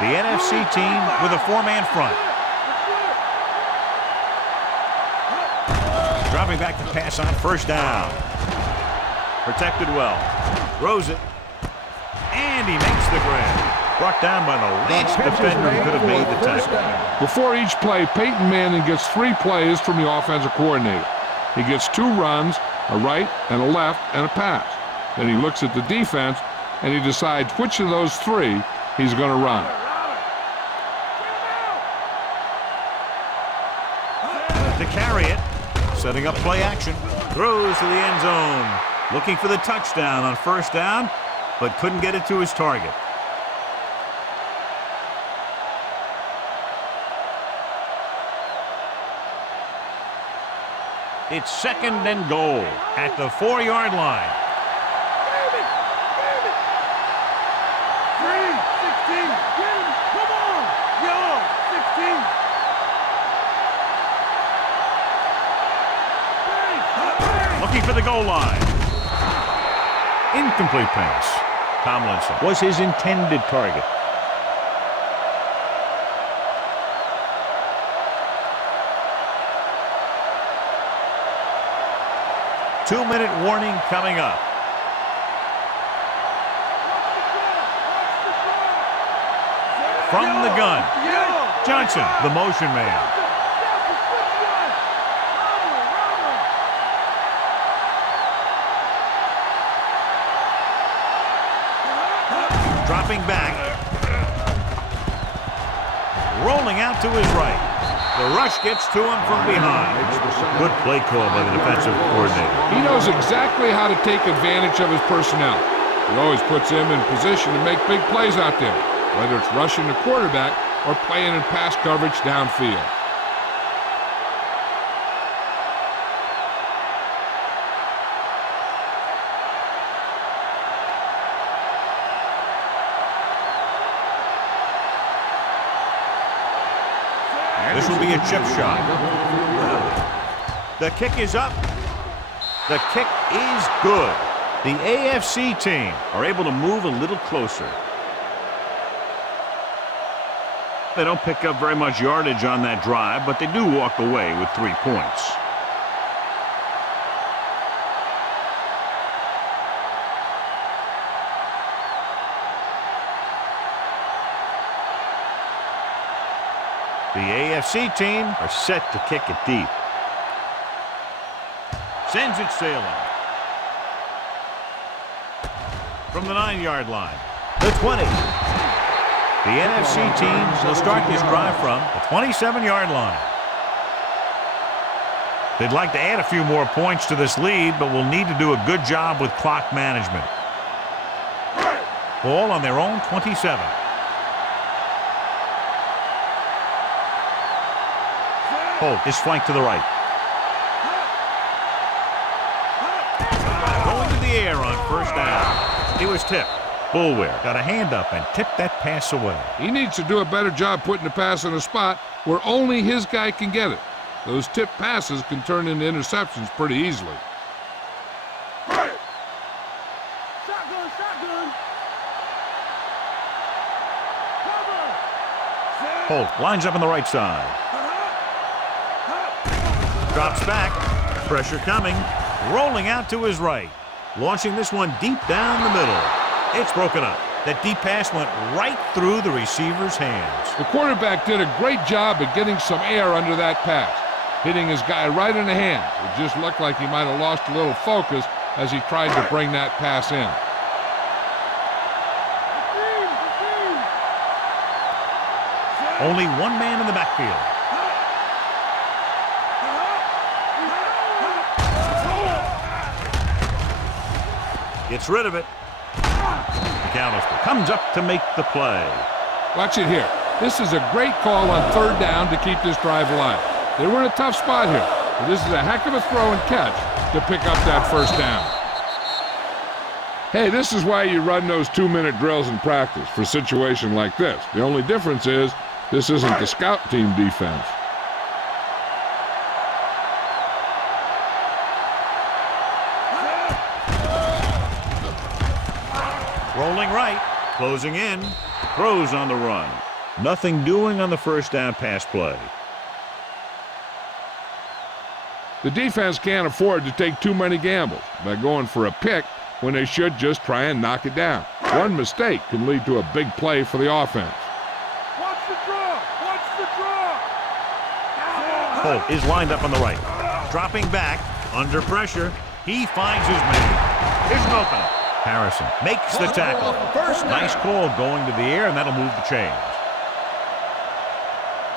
The NFC team with a 4-man front. Dropping back to pass on 1st down. Protected well. Throws it. And he makes the grab. Brought down by the last defender who could have made the tackle. Before each play, Peyton Manning gets 3 plays from the offensive coordinator. He gets 2 runs, a right and a left, and a pass. Then he looks at the defense, and he decides which of those 3 he's going to run. To carry it, setting up play action, throws to the end zone, looking for the touchdown on first down, but couldn't get it to his target. It's 2nd and goal at the 4-yard line. 16. Get him. Come on. Yo, 16. Looking for the goal line. Incomplete pass. Tomlinson was his intended target. Two-minute warning coming up. From the gun, Johnson, the motion man. Dropping back. Rolling out to his right. The rush gets to him from behind. Good play call by the defensive coordinator. He knows exactly how to take advantage of his personnel. He always puts him in position to make big plays out there, whether it's rushing the quarterback or playing in pass coverage downfield. This will be a chip shot. The kick is up. The kick is good. The AFC team are able to move a little closer. They don't pick up very much yardage on that drive, but they do walk away with 3 points. The AFC team are set to kick it deep. Sends it sailing. From the 9-yard line. The 20. The NFC teams will start this drive from the 27-yard line. They'd like to add a few more points to this lead, but will need to do a good job with clock management. Ball on their own 27. Holt is flanked to the right. Going to the air on first down. He was tipped. Bulware got a hand up and tipped that pass away. He needs to do a better job putting the pass in a spot where only his guy can get it. Those tipped passes can turn into interceptions pretty easily. Shotgun, shotgun. Cover. Holt lines up on the right side. Drops back. Pressure coming. Rolling out to his right. Launching this one deep down the middle. It's broken up. That deep pass went right through the receiver's hands. The quarterback did a great job at getting some air under that pass, hitting his guy right in the hands. It just looked like he might have lost a little focus as he tried to bring that pass in. Only one man in the backfield. Gets rid of it. McAllister comes up to make the play. Watch it here. This is a great call on third down to keep this drive alive. They were in a tough spot here, but this is a heck of a throw and catch to pick up that first down. Hey, this is why you run those 2-minute drills in practice for a situation like this. The only difference is this isn't the scout team defense. Rolling right, closing in, throws on the run. Nothing doing on the first down pass play. The defense can't afford to take too many gambles by going for a pick when they should just try and knock it down. One mistake can lead to a big play for the offense. Watch the draw! Watch the draw! Holt is lined up on the right. Dropping back, under pressure. He finds his man. Here's an opening. Harrison makes the tackle. Nice call going to the air, and that'll move the chains.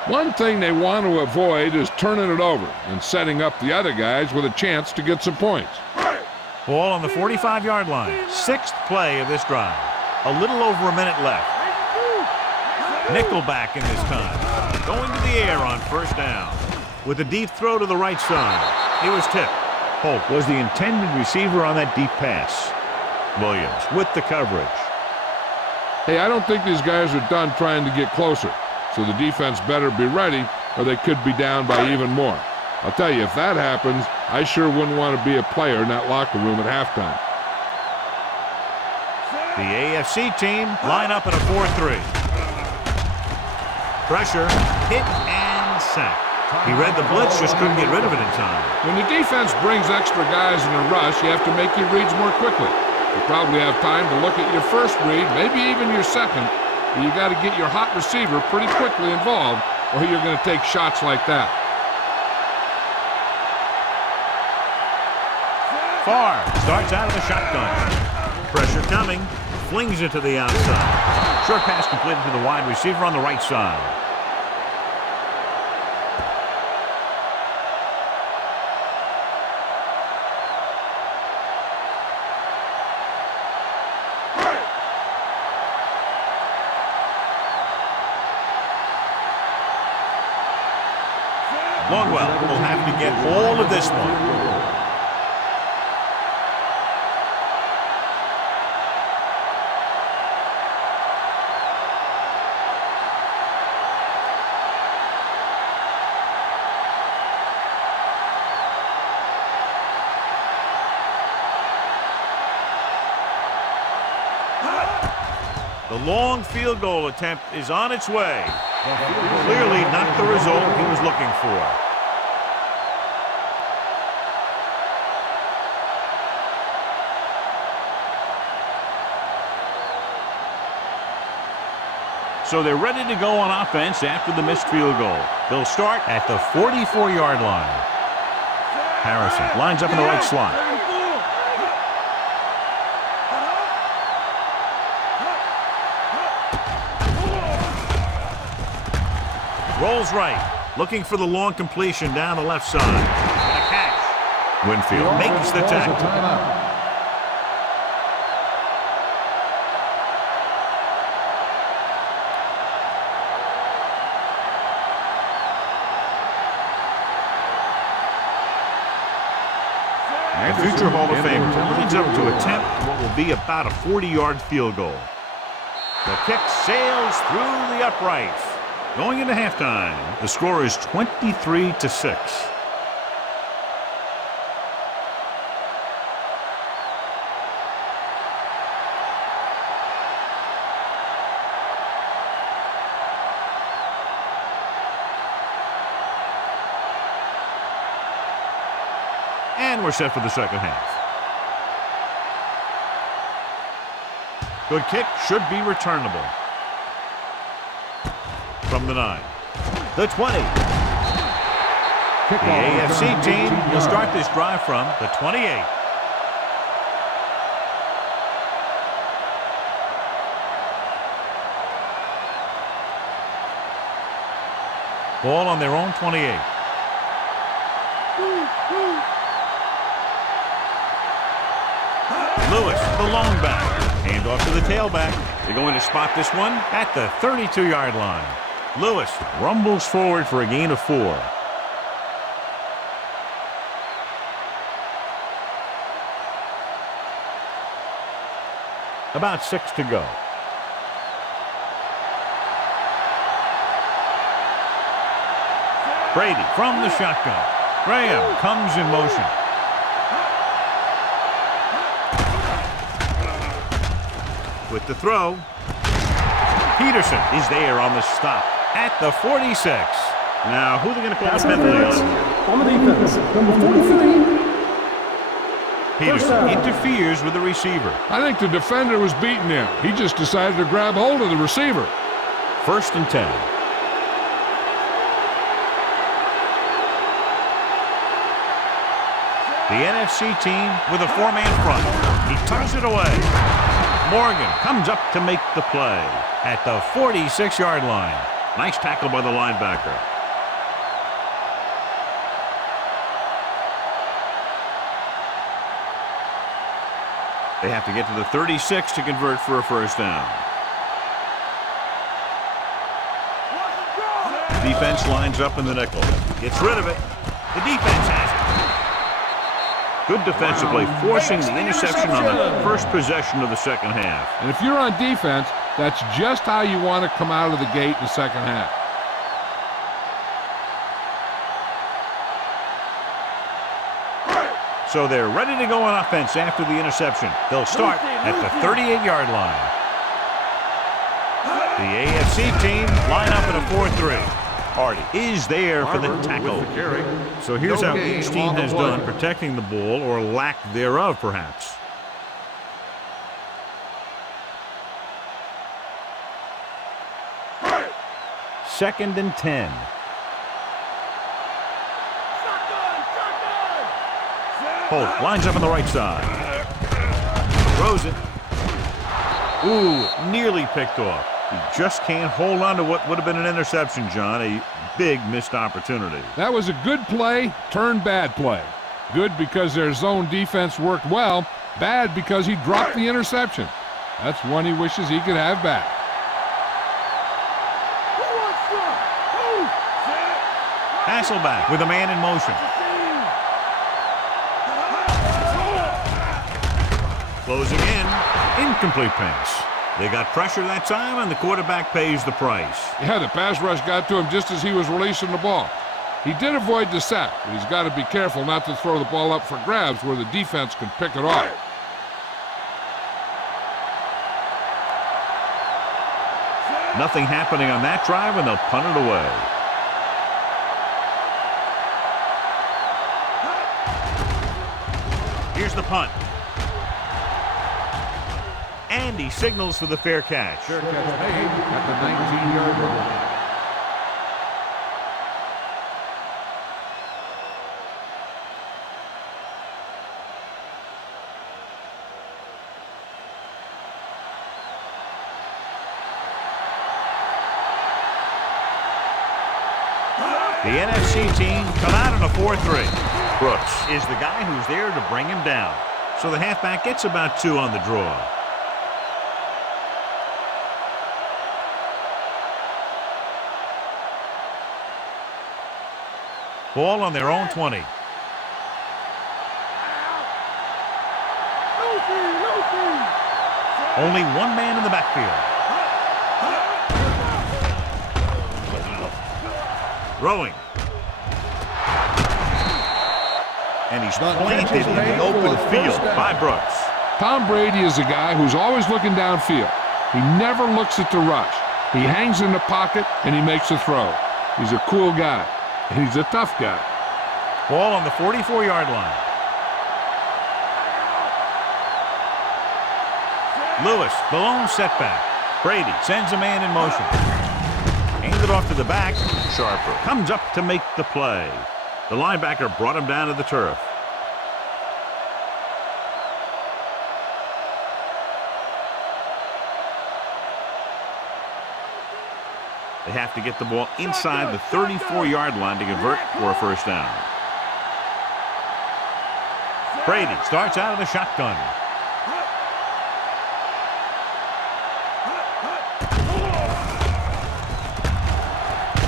One thing they want to avoid is turning it over and setting up the other guys with a chance to get some points. Ball on the 45-yard line. Sixth play of this drive. A little over a minute left. Nickelback in this time. Going to the air on first down. With a deep throw to the right side. It was tipped. Holt was the intended receiver on that deep pass. Williams with the coverage. Hey, I don't think these guys are done trying to get closer, so the defense better be ready or they could be down by even more. I'll tell you, if that happens, I sure wouldn't want to be a player in that locker room at halftime. The AFC team line up in a 4-3. Pressure, hit, and sack. He read the blitz, just couldn't get rid of it in time. When the defense brings extra guys in a rush, you have to make your reads more quickly. You probably have time to look at your first read, maybe even your second, but you got to get your hot receiver pretty quickly involved, or you're going to take shots like that. Farr starts out of the shotgun. Pressure coming, flings it to the outside. Short pass completed to the wide receiver on the right side. Longwell will have to get all of this one. The long field goal attempt is on its way. Clearly not the result he was looking for. So they're ready to go on offense after the missed field goal. They'll start at the 44-yard line. Harrison lines up in the right slot. Rolls right, looking for the long completion down the left side. And a catch. Winfield makes the tackle. And future Hall of Famer lines up to attempt what will be about a 40-yard field goal. The kick sails through the uprights. Going into halftime, the score is 23-6. And we're set for the second half. Good kick, should be returnable. From the 9. The 20. The AFC team will start this drive from the 28. Ball on their own 28. Lewis, the long back. Hand off to the tailback. They're going to spot this one at the 32-yard line. Lewis rumbles forward for a gain of 4. About 6 to go. Brady from the shotgun. Graham comes in motion. With the throw. Peterson is there on the stop at the 46. Now, who are they going to call the penalty on? On the defense, number 43. Peterson interferes with the receiver. I think the defender was beating him. He just decided to grab hold of the receiver. 1st and 10. The NFC team with a 4-man front. He tucks it away. Morgan comes up to make the play at the 46-yard line. Nice tackle by the linebacker. They have to get to the 36 to convert for a 1st down. The defense lines up in the nickel. Gets rid of it. The defense has it. Good defensive play, forcing the interception on the first possession of the 2nd half. And if you're on defense, that's just how you want to come out of the gate in the 2nd half. So they're ready to go on offense after the interception. They'll start at the 38-yard line. The AFC team line up in a 4-3. Hardy is there for the tackle. So here's how each team has done protecting the ball, or lack thereof, perhaps. Second and 10. Holt lines up on the right side. Throws it. Ooh, nearly picked off. He just can't hold on to what would have been an interception, John. A big missed opportunity. That was a good play, turned bad play. Good because their zone defense worked well. Bad because he dropped the interception. That's one he wishes he could have back. Hasselback with a man in motion. Closing in. Incomplete pass. They got pressure that time, and the quarterback pays the price. Yeah, the pass rush got to him just as he was releasing the ball. He did avoid the sack, but he's got to be careful not to throw the ball up for grabs where the defense can pick it off. Nothing happening on that drive, and they'll punt it away. Here's the punt. And he signals for the fair catch. Fair catch made at the 19-yard line. The NFC team come out in a 4-3. Brooks is the guy who's there to bring him down. So the halfback gets about 2 on the draw. Ball on their own 20. Only one man in the backfield. Throwing. And he's planted in the open field by Brooks. Tom Brady is a guy who's always looking downfield. He never looks at the rush. He hangs in the pocket, and he makes a throw. He's a cool guy. He's a tough guy. Ball on the 44-yard line. Lewis, the lone setback. Brady sends a man in motion. Hands it off to the back. Sharper comes up to make the play. The linebacker brought him down to the turf. They have to get the ball inside the 34-yard line to convert for a 1st down. Brady starts out of the shotgun.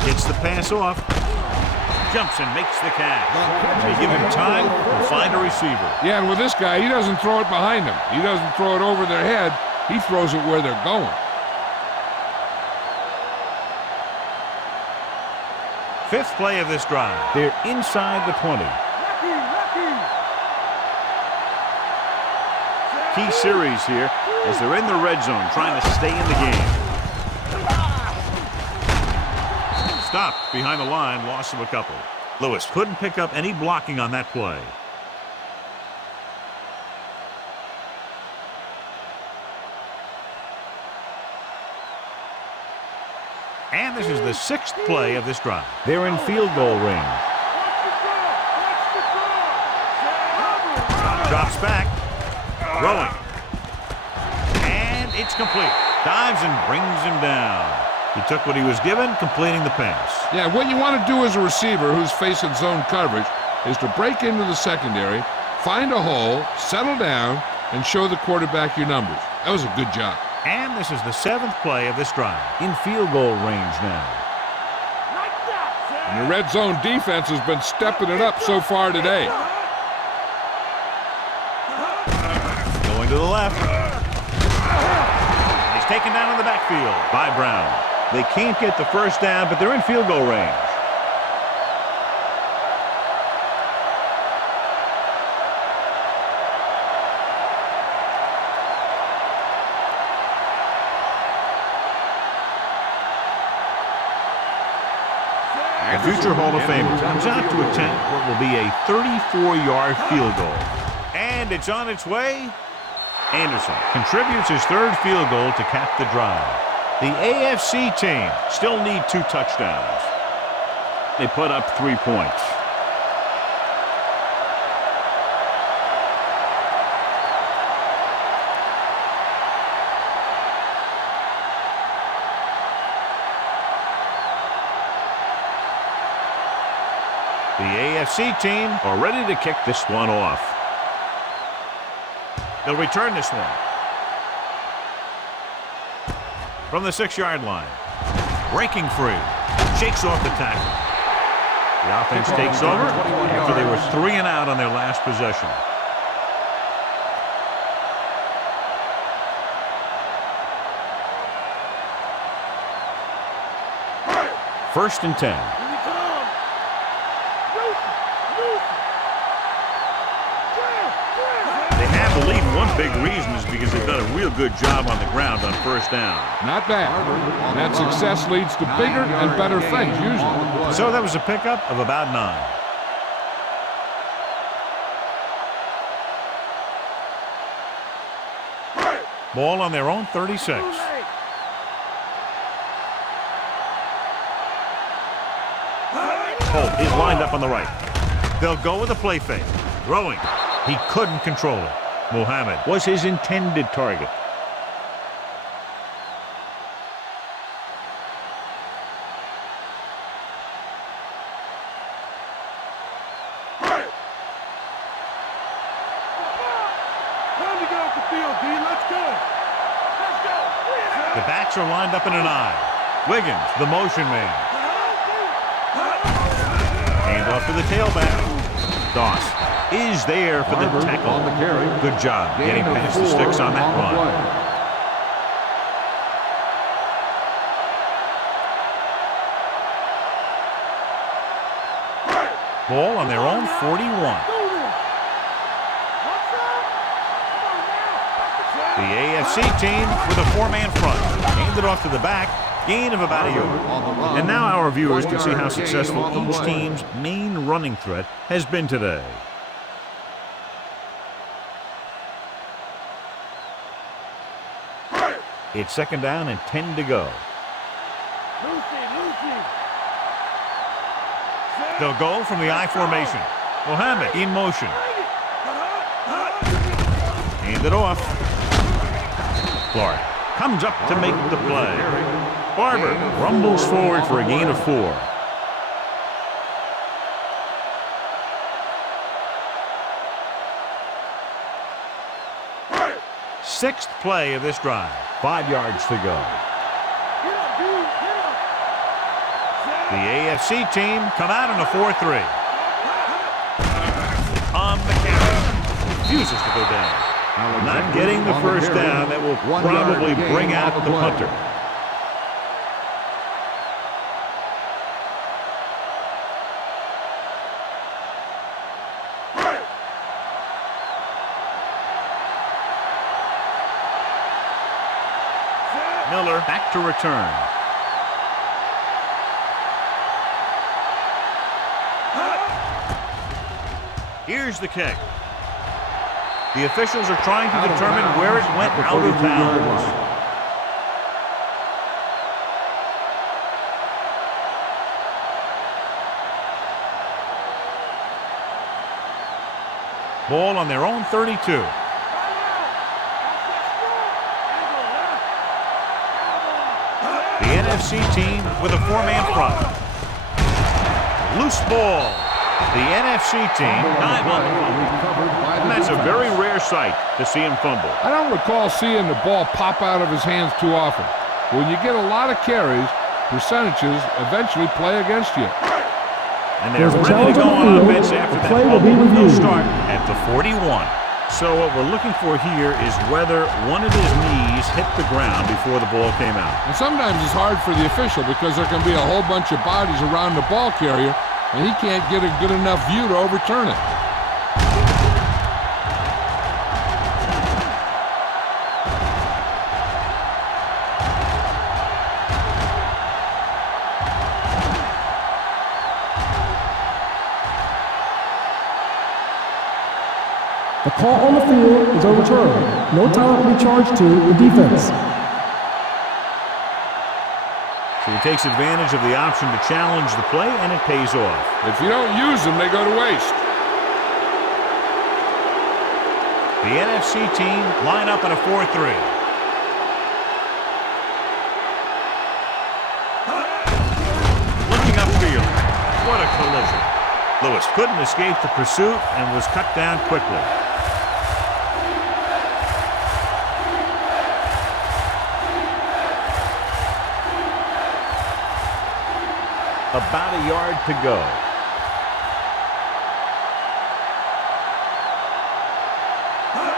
Gets the pass off. Jumps and makes the catch. They give him time to find a receiver. Yeah, and with this guy, he doesn't throw it behind him. He doesn't throw it over their head. He throws it where they're going. Fifth play of this drive. They're inside the 20. Key series here as they're in the red zone trying to stay in the game. Stopped behind the line, loss of a couple. Lewis couldn't pick up any blocking on that play. And this is the 6th play of this drive. They're in field goal range. Drops back. Throwing. And it's complete. Dives and brings him down. He took what he was given, completing the pass. Yeah, what you want to do as a receiver who's facing zone coverage is to break into the secondary, find a hole, settle down, and show the quarterback your numbers. That was a good job. And this is the 7th play of this drive. In field goal range now. And the red zone defense has been stepping it up so far today. Going to the left. He's taken down in the backfield by Brown. They can't get the first down, but they're in field goal range. The future Hall of Famer comes out to attempt what will be a 34-yard field goal. And it's on its way. Anderson contributes his 3rd field goal to cap the drive. The AFC team still need 2 touchdowns. They put up 3 points. The AFC team are ready to kick this one off. They'll return this one. From the 6-yard line. Breaking free. Shakes off the tackle. The offense takes over after they were 3 and out on their last possession. First and 10. The lead, one big reason is because they've done a real good job on the ground on first down. Not bad. And that success leads to bigger and better things, usually. So that was a pickup of about 9. Ball on their own 36. Holt is lined up on the right. They'll go with a play fake. Throwing. He couldn't control it. Muhammad was his intended target. The backs are lined up in an I. Wiggins, the motion man. Hand off to the tailback. Doss is there for the tackle. On the carry. Good job getting past the sticks on that run. Ball on their own 41. The AFC team with a 4-man front. Handed off to the back. Gain of about a yard. And now our viewers can see how successful each team's main running threat has been today. It's 2nd down and 10 to go. They'll go from the I formation. Muhammad in motion. Hand it off. Clark comes up to make the play. Barber rumbles forward for a gain of 4. Sixth play of this drive. 5 yards to go. The AFC team come out in a 4-3. On the carry. Refuses to go down. Not getting the first down. That will probably bring out the punter. Miller back to return. Here's the kick. The officials are trying to determine where it went out of bounds. Ball on their own 32. The NFC team with a four-man front. Loose ball. The NFC team dive on the fumble. And that's a very rare sight to see him fumble. I don't recall seeing the ball pop out of his hands too often. When you get a lot of carries, percentages eventually play against you. And they're There's a ready to challenge go on the on field. offense after The that play will be fumble. They'll reviewed. start at the 41. So what we're looking for here is whether one of his knees hit the ground before the ball came out. And sometimes it's hard for the official because there can be a whole bunch of bodies around the ball carrier, and he can't get a good enough view to overturn it. The call on the field is overturned. No time will be charged to the defense. So he takes advantage of the option to challenge the play, and it pays off. If you don't use them, they go to waste. The NFC team line up in a 4-3. Looking upfield. What a collision. Lewis couldn't escape the pursuit and was cut down quickly. About a yard to go.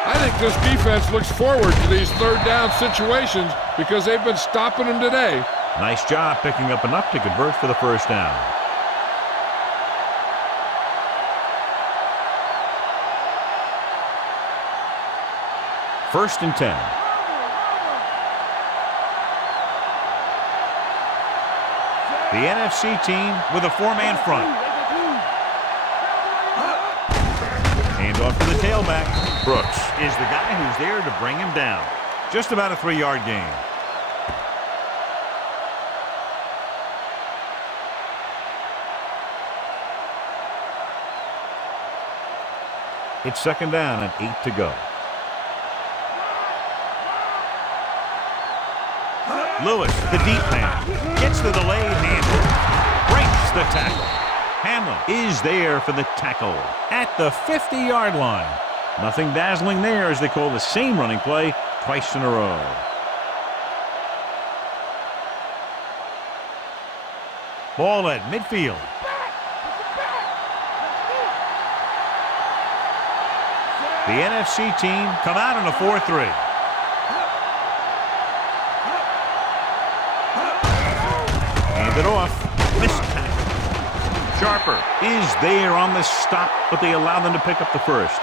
I think this defense looks forward to these third down situations because they've been stopping them today. Nice job picking up enough to convert for the first down. First and 10. The NFC team with a four-man front. Hand off to the tailback. Brooks is the guy who's there to bring him down. Just about a 3-yard gain. It's second down and 8 to go. Lewis, the deep man, gets the delayed handle, breaks the tackle. Hamlin is there for the tackle at the 50-yard line. Nothing dazzling there as they call the same running play twice in a row. Ball at midfield. The NFC team come out in a 4-3. It off. Missed tackle. Sharper is there on the stop, but they allow them to pick up the first.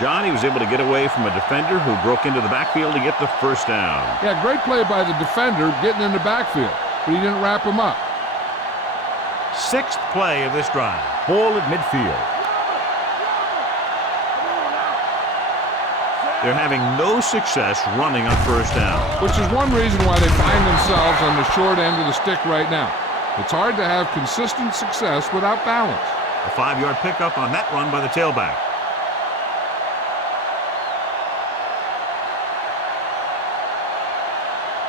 John, he was able to get away from a defender who broke into the backfield to get the first down. Yeah, great play by the defender getting in the backfield, but he didn't wrap him up. Sixth play of this drive. Ball at midfield. They're having no success running on first down. Which is one reason why they find themselves on the short end of the stick right now. It's hard to have consistent success without balance. A 5-yard pickup on that run by the tailback.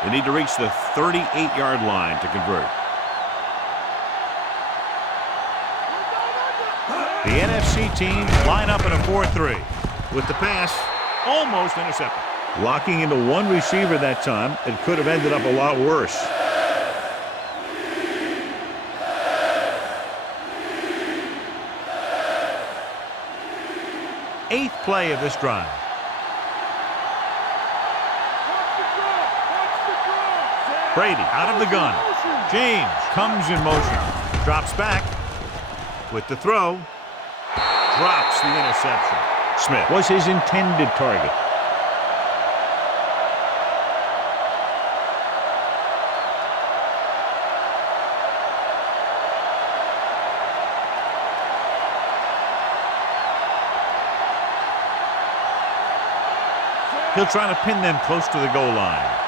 They need to reach the 38-yard line to convert. The NFC team line up in a 4-3 with the pass almost intercepted. Locking into one receiver that time, it could have ended up a lot worse. Eighth play of this drive. Brady out of the gun. James comes in motion. Drops back with the throw. Drops the interception. Smith was his intended target. He'll try to pin them close to the goal line.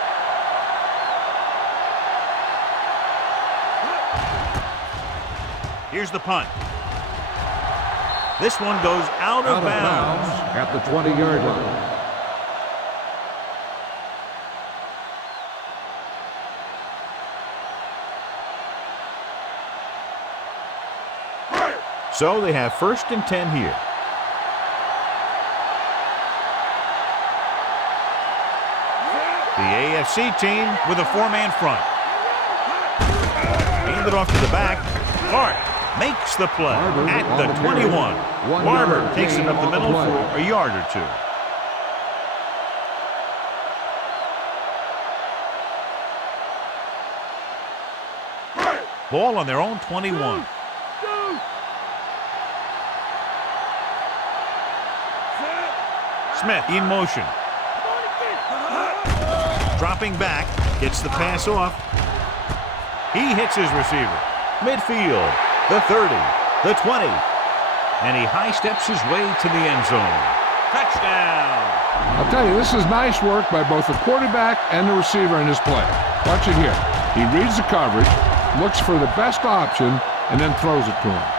Here's the punt. This one goes out of bounds. At the 20-yard line. So they have 1st and 10 here. The AFC team with a 4-man front. Handed off to the back. Clark makes the play at the 21. Barber takes it up the middle for a yard or 2. Ball on their own 21. Smith in motion. Dropping back, gets the pass off. He hits his receiver. Midfield, the 30, the 20. And he high steps his way to the end zone. Touchdown! I'll tell you, this is nice work by both the quarterback and the receiver in this play. Watch it here. He reads the coverage, looks for the best option, and then throws it to him.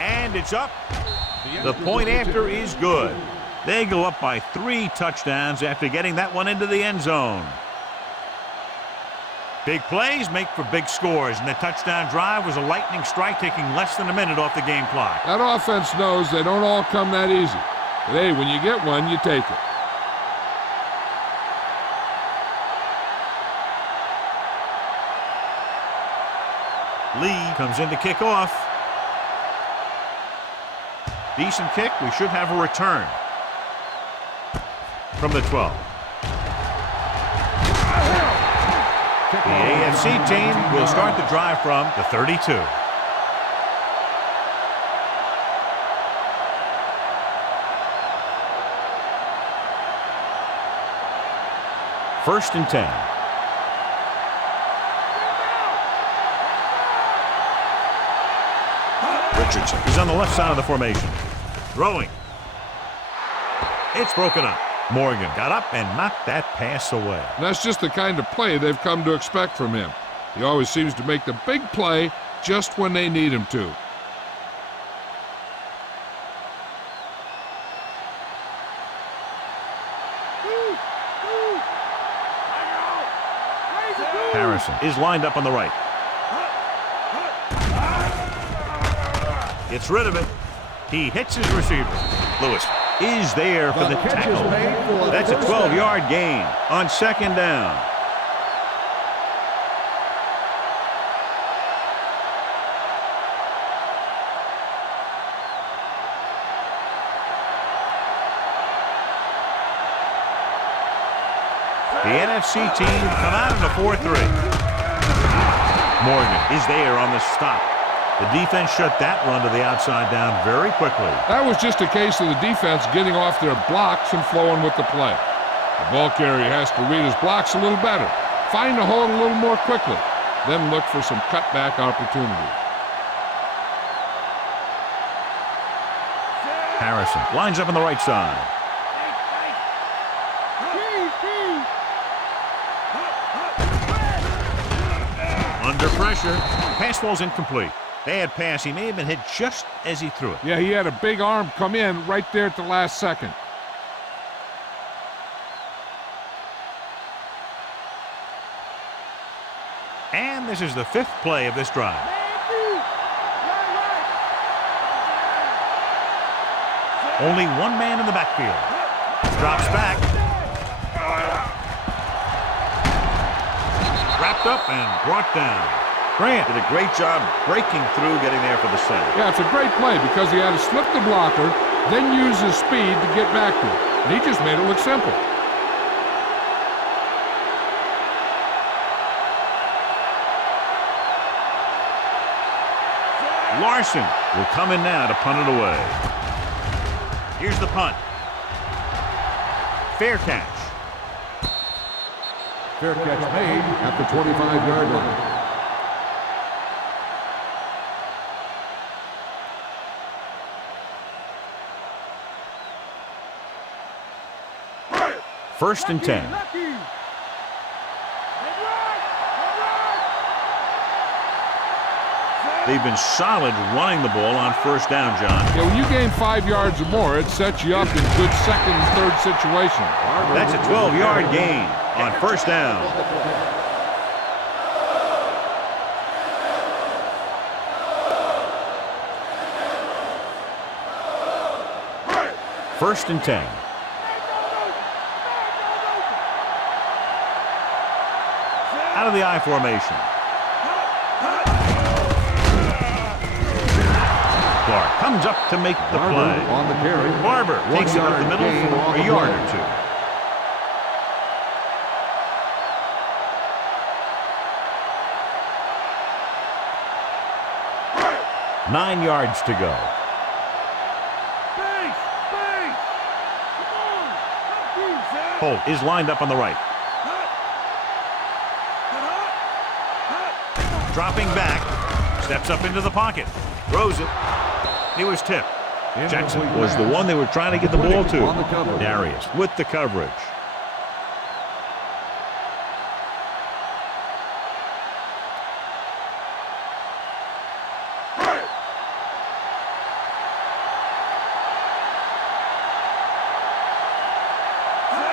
And it's up. The point after is good. They go up by 3 touchdowns after getting that one into the end zone. Big plays make for big scores, and the touchdown drive was a lightning strike taking less than a minute off the game clock. That offense knows they don't all come that easy. But hey, when you get one, you take it. Lee comes in to kick off. Decent kick. We should have a return from the 12. The AFC team will start the drive from the 32. First and 10. Richardson is on the left side of the formation. Throwing. It's broken up. Morgan got up and knocked that pass away. And that's just the kind of play they've come to expect from him. He always seems to make the big play just when they need him to. Harrison is lined up on the right. Gets rid of it. He hits his receiver. Lewis is there for the tackle. That's a 12-yard gain on 2nd down. The NFC team come out in a 4-3. Morgan is there on the stop. The defense shut that run to the outside down very quickly. That was just a case of the defense getting off their blocks and flowing with the play. The ball carrier has to read his blocks a little better, find the hole a little more quickly, then look for some cutback opportunities. Harrison lines up on the right side. Under pressure, pass falls incomplete. Bad pass. He may have been hit just as he threw it. Yeah, he had a big arm come in right there at the last second. And this is the 5th play of this drive. Only one man in the backfield. Drops back. Wrapped up and brought down. Grant did a great job breaking through, getting there for the center. Yeah, it's a great play because he had to slip the blocker, then use his speed to get back to it. And he just made it look simple. Larson will come in now to punt it away. Here's the punt. Fair catch. Fair catch made at the 25-yard line. First and 10. They've been solid running the ball on first down, John. Yeah, when you gain 5 yards or more, it sets you up in good second and third situations. That's a 12-yard gain on first down. First and 10. Out of the I formation. Clark comes up to make the play. On the carry. Barber takes it up the middle for a yard or two. 9 yards to go. Holt is lined up on the right. Dropping back, steps up into the pocket, throws it. He was tipped. Jackson was the one they were trying to get the ball to. Darius with the coverage.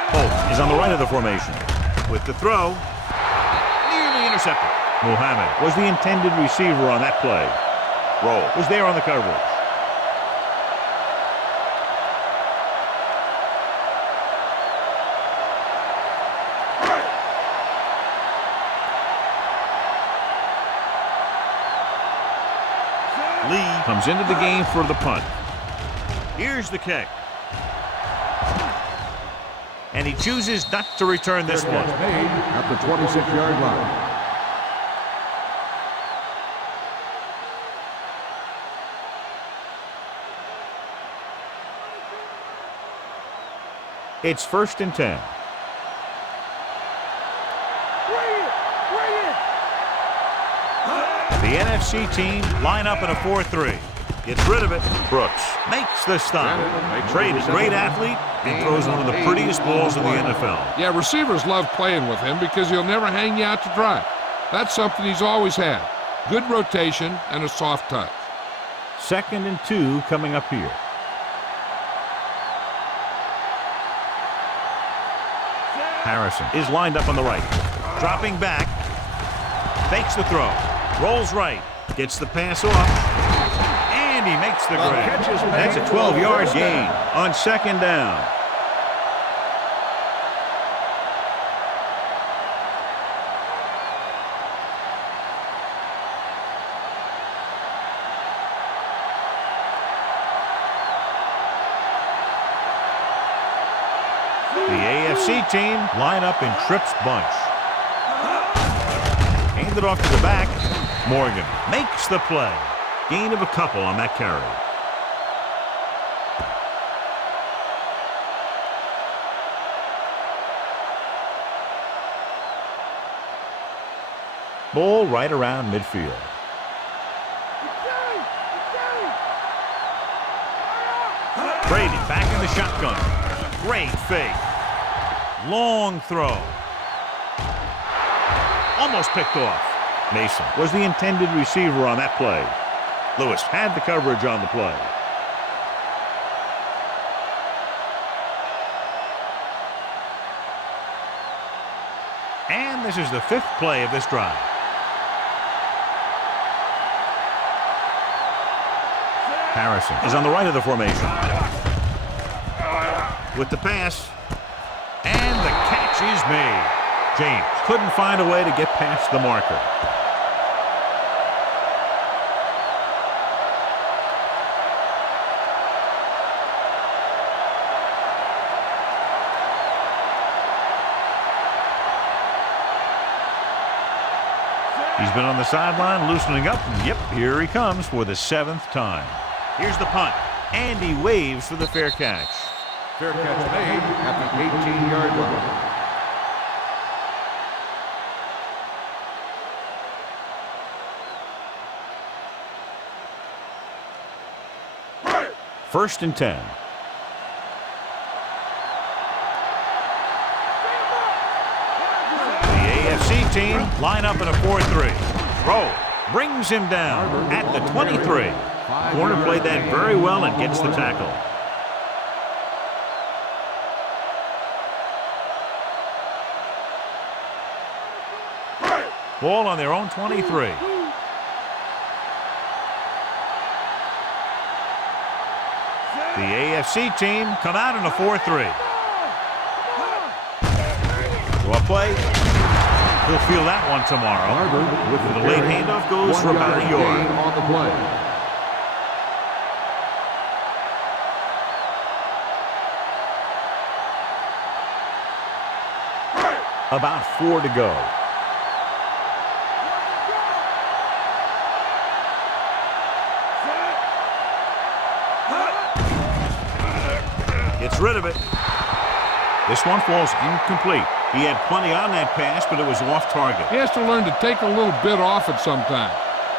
Holt is on the right of the formation. With the throw, nearly intercepted. Muhammad was the intended receiver on that play. Roll was there on the coverage. Lee comes into the game for the punt. Here's the kick. And he chooses not to return this one. At the 26-yard line. It's first and 10. The NFC team line up in a 4-3. Gets rid of it. Brooks makes the stop. Great athlete and throws one of the prettiest balls in the NFL. Yeah, receivers love playing with him because he'll never hang you out to dry. That's something he's always had. Good rotation and a soft touch. 2nd and 2 coming up here. Harrison is lined up on the right. Dropping back. Fakes the throw. Rolls right. Gets the pass off. And he makes the grab. That's a 12-yard gain on 2nd down. The AFC team line up in Tripp's bunch. Hand it off to the back. Morgan makes the play. Gain of a couple on that carry. Ball right around midfield. Brady back in the shotgun. Great fake. Long throw. Almost picked off. Mason was the intended receiver on that play. Lewis had the coverage on the play. And this is the 5th play of this drive. Harrison is on the right of the formation. With the pass. And the catch is made. James couldn't find a way to get past the marker. He's been on the sideline loosening up. Yep, here he comes for the 7th time. Here's the punt. And he waves for the fair catch. Fair catch made at the 18-yard line. First and 10. The AFC team line up in a 4-3. Rowe brings him down at the 23. Corner played that very well and gets the tackle. Ball on their own 23. The AFC team come out in a 4-3. Draw play. He'll feel that one tomorrow. With The late handoff goes for about a yard. On the play. About 4 to go. Gets rid of it. This one falls incomplete. He had plenty on that pass, but it was off target. He has to learn to take a little bit off it sometime.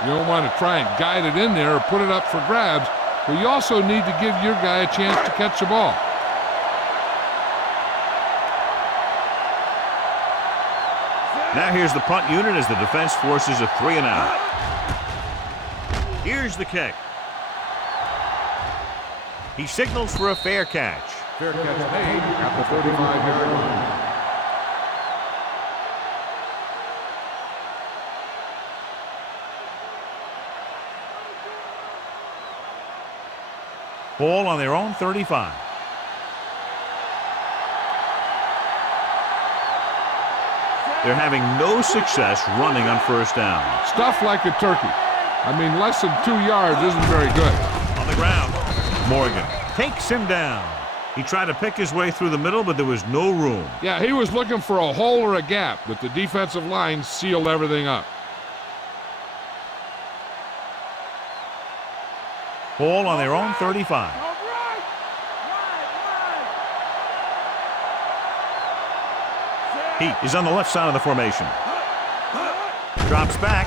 You don't want to try and guide it in there or put it up for grabs, but you also need to give your guy a chance to catch the ball. Now here's the punt unit as the defense forces a 3-and-out. Here's the kick. He signals for a fair catch. Fair catch made at the 45-yard line. Ball on their own 35. They're having no success running on first down. Stuff like a turkey. I mean, less than 2 yards isn't very good. On the ground, Morgan takes him down. He tried to pick his way through the middle, but there was no room. Yeah, he was looking for a hole or a gap, but the defensive line sealed everything up. Ball on their own 35. Heat is on the left side of the formation. Drops back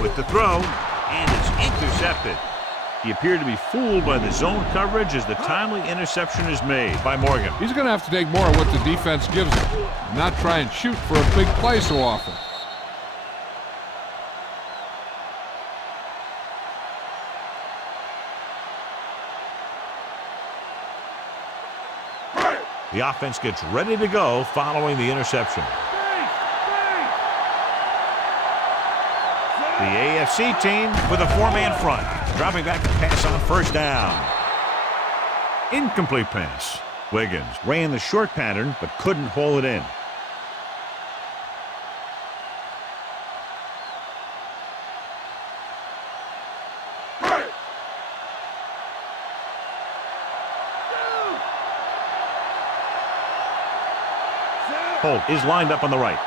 with the throw, and it's intercepted. He appeared to be fooled by the zone coverage as the timely interception is made by Morgan. He's going to have to take more of what the defense gives him, not try and shoot for a big play so often. The offense gets ready to go following the interception. The AFC team with a 4-man front, dropping back to pass on first down. Incomplete pass. Wiggins ran the short pattern but couldn't haul it in. Holt is lined up on the right.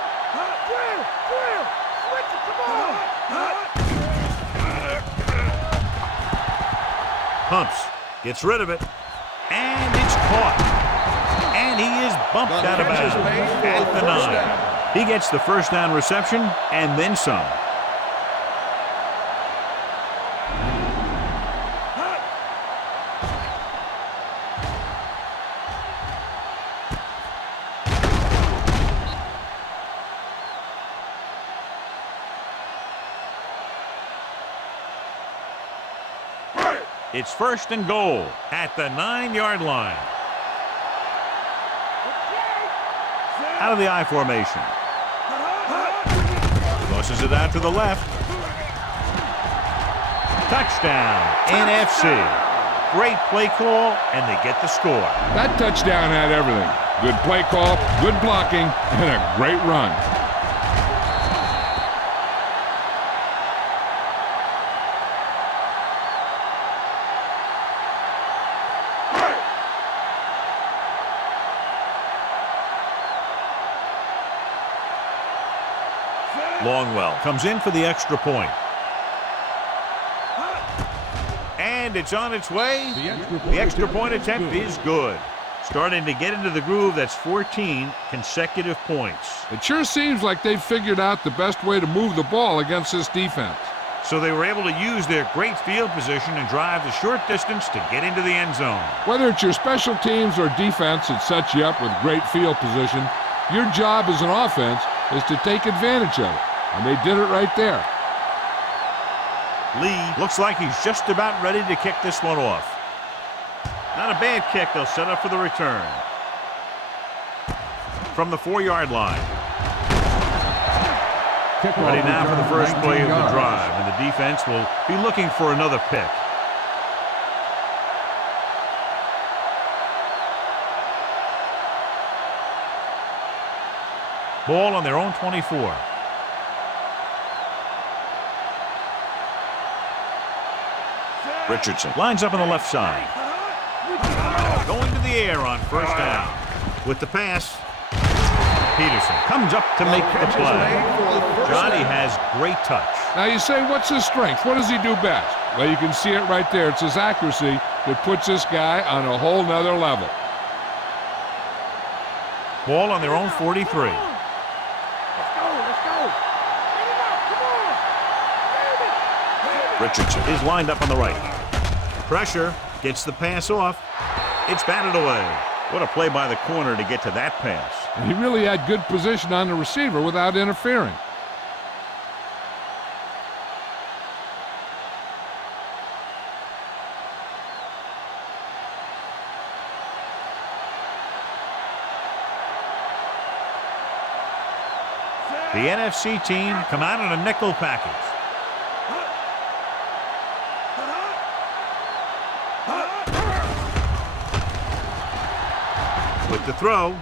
Pumps, gets rid of it, and it's caught. And he is bumped out of bounds at the 9. He gets the first down reception and then some. It's first and goal at the 9-yard line. Out of the I formation. Tosses it out to the left. Touchdown, NFC. Great play call, and they get the score. That touchdown had everything. Good play call, good blocking, and a great run. Longwell comes in for the extra point. And And it's on its way. The extra point attempt is good. Starting to get into the groove. That's 14 consecutive points. It sure seems like they've figured out the best way to move the ball against this defense. So they were able to use their great field position and drive the short distance to get into the end zone. Whether it's your special teams or defense that sets you up with great field position, your job as an offense is to take advantage of it. And they did it right there. Lee looks like he's just about ready to kick this one off. Not a bad kick. They'll set up for the return. From the 4-yard line. Ready now for the first play of the drive, and the defense will be looking for another pick. Ball on their own 24. Richardson lines up on the left side. Going to the air on first down. With the pass, Peterson comes up to make the play. Johnny has great touch. Now you say, what's his strength? What does he do best? Well, you can see it right there. It's his accuracy that puts this guy on a whole nother level. Ball on their own 43. Richardson is lined up on the right. Pressure, gets the pass off. It's batted away. What a play by the corner to get to that pass. And he really had good position on the receiver without interfering. The NFC team come out in a nickel package. With the throw,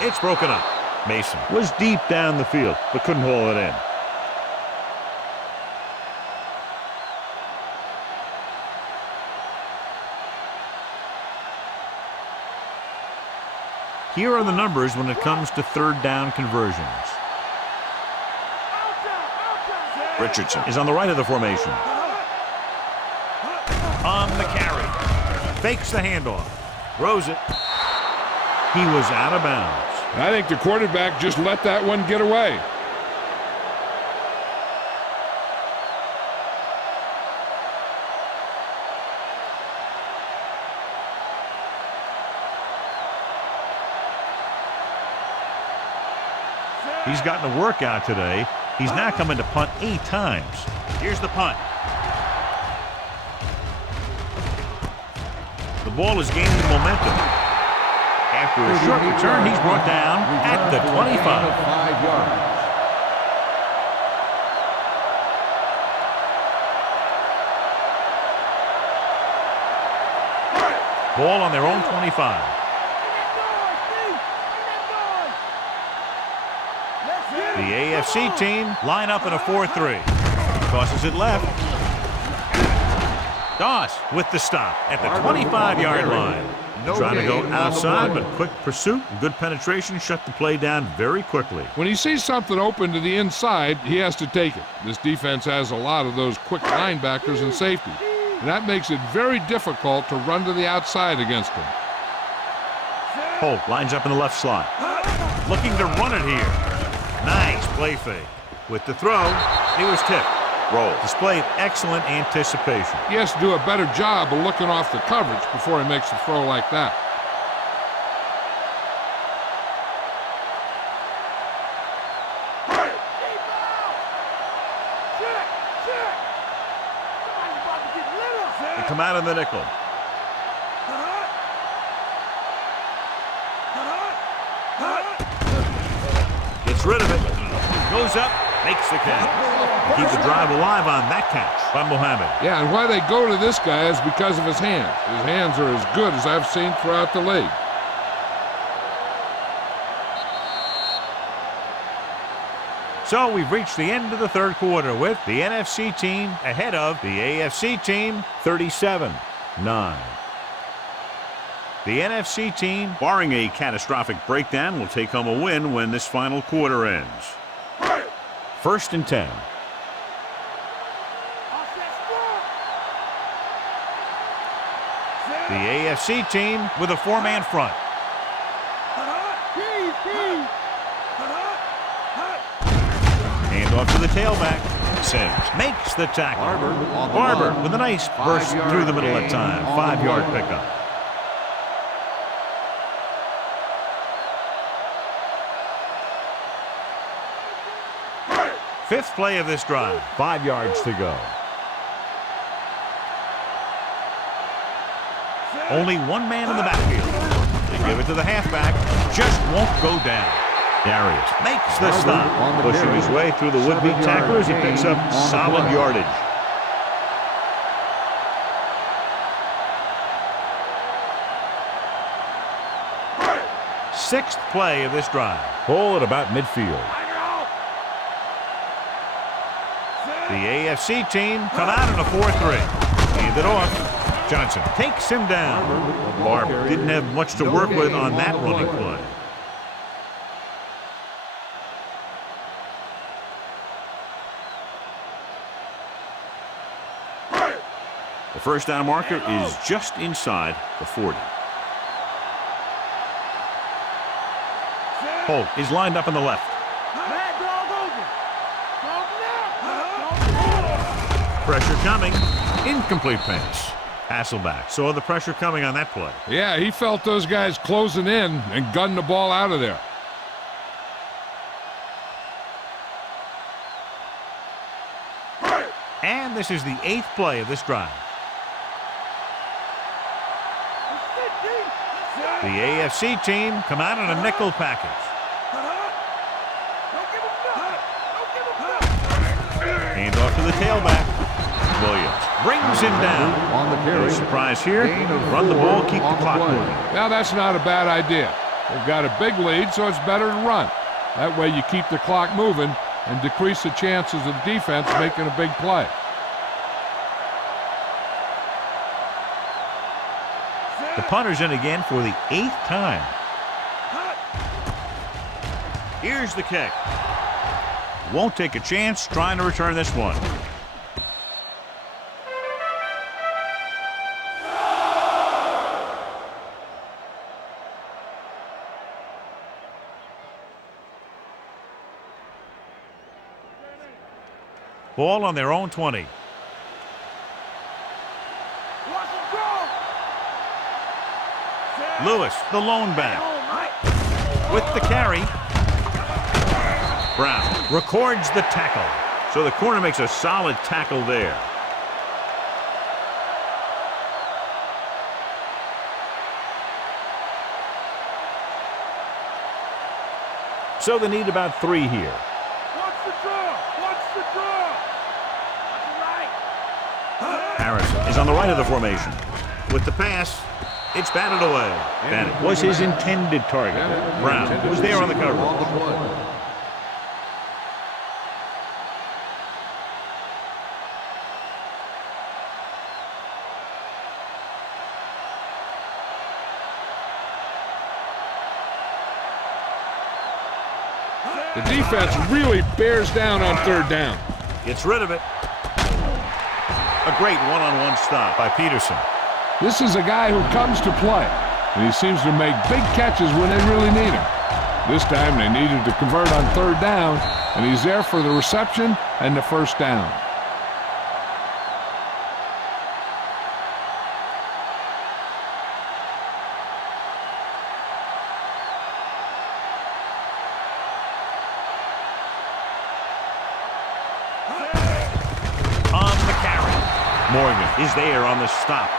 it's broken up. Mason was deep down the field, but couldn't haul it in. Here are the numbers when it comes to third down conversions. Richardson is on the right of the formation. On the carry. Fakes the handoff. Throws it. He was out of bounds. I think the quarterback just let that one get away. He's gotten a workout today. He's now coming to punt 8 times. Here's the punt. The ball is gaining momentum. After a short return, he's brought down at the 25. 5 yards. Ball on their own 25. The AFC team line up in a 4-3. Tosses it left. Doss with the stop at the 25-yard line. Trying to go outside, but quick pursuit and good penetration shut the play down very quickly. When he sees something open to the inside, he has to take it. This defense has a lot of those quick linebackers and safeties, and that makes it very difficult to run to the outside against them. Holt lines up in the left slot. Looking to run it here. Nice play fake. With the throw, he was tipped. Roll. Displayed excellent anticipation. He has to do a better job of looking off the coverage before he makes a throw like that. They come out in the nickel. Gets rid of it. Goes up. Makes the catch. Keep the drive alive on that catch by Muhammad. Yeah, and why they go to this guy is because of his hands. His hands are as good as I've seen throughout the league. So we've reached the end of the third quarter with the NFC team ahead of the AFC team 37-9. The NFC team, barring a catastrophic breakdown, will take home a win when this final quarter ends. 1st and 10. The AFC team with a four-man front. Hand off to the tailback. Sims makes the tackle. Barber with a nice burst through the middle at time. 5-yard pickup. Fifth play of this drive. 5 yards to go. Only one man in the backfield. They give it to the halfback. Just won't go down. Darius makes the stop. Pushing his way through the would-be tacklers. He picks up solid yardage. Sixth play of this drive. Ball at about midfield. The AFC team come out in a 4-3. Hand it off. Johnson takes him down. Barber didn't have much to work with on that running play. The first down marker is just inside the 40. Holt is lined up on the left. Pressure coming. Incomplete pass. Hasselback saw the pressure coming on that play. Yeah, he felt those guys closing in and gunned the ball out of there. And this is the 8th play of this drive. The AFC team come out in a nickel package. Hand off to the tailback. Williams brings him down. On the carry. No surprise here. Run the ball, keep the clock moving. Now that's not a bad idea. They've got a big lead, so it's better to run. That way you keep the clock moving and decrease the chances of the defense making a big play. The punter's in again for the 8th time. Here's the kick. Won't take a chance trying to return this one. Ball on their own 20. Lewis, the lone back. With the carry. Brown records the tackle. So the corner makes a solid tackle there. So they need about 3 here. Harrison is on the right of the formation. With the pass, it's batted away. Bennett was his intended target. Brown was there on the cover. The defense really bears down on 3rd down. Gets rid of it. A great one-on-one stop by Peterson. This is a guy who comes to play, and he seems to make big catches when they really need him. This time they needed to convert on 3rd down, and he's there for the reception and the 1st down. On the carry. Morgan is there on the stop.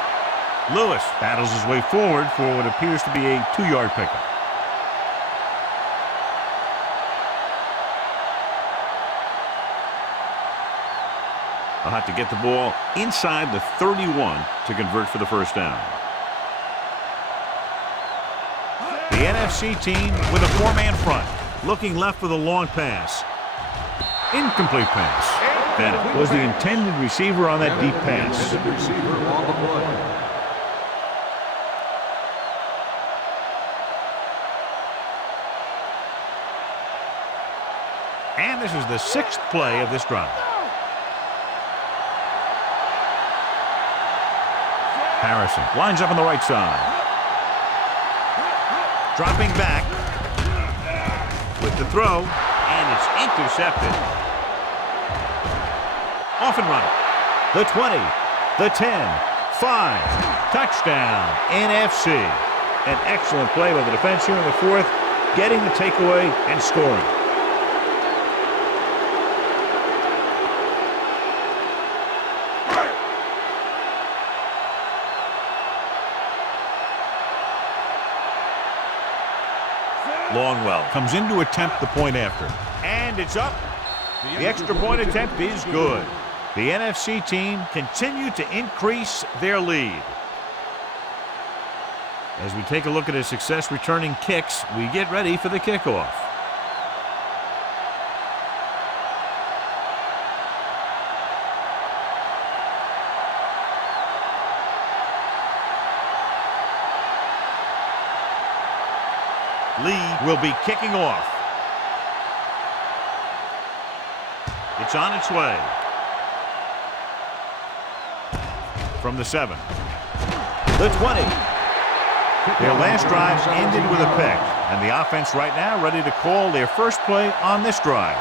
Lewis battles his way forward for what appears to be a 2-yard pickup. They'll have to get the ball inside the 31 to convert for the 1st down. The NFC team with a 4-man front. Looking left with a long pass. Incomplete pass. Bennett was the intended receiver on that deep pass. Receiver on the play. And this is the 6th play of this drive. Harrison lines up on the right side. Dropping back with the throw, and it's intercepted. Off and running. The 20, the 10, 5, touchdown, NFC. An excellent play by the defense here in the fourth, getting the takeaway and scoring. Longwell comes in to attempt the point after. And it's up. The extra point attempt is good. The NFC team continue to increase their lead. As we take a look at his success returning kicks, we get ready for the kickoff. Lee will be kicking off. It's on its way. From the 7. The 20. Their last drive ended with a pick, and the offense right now ready to call their first play on this drive.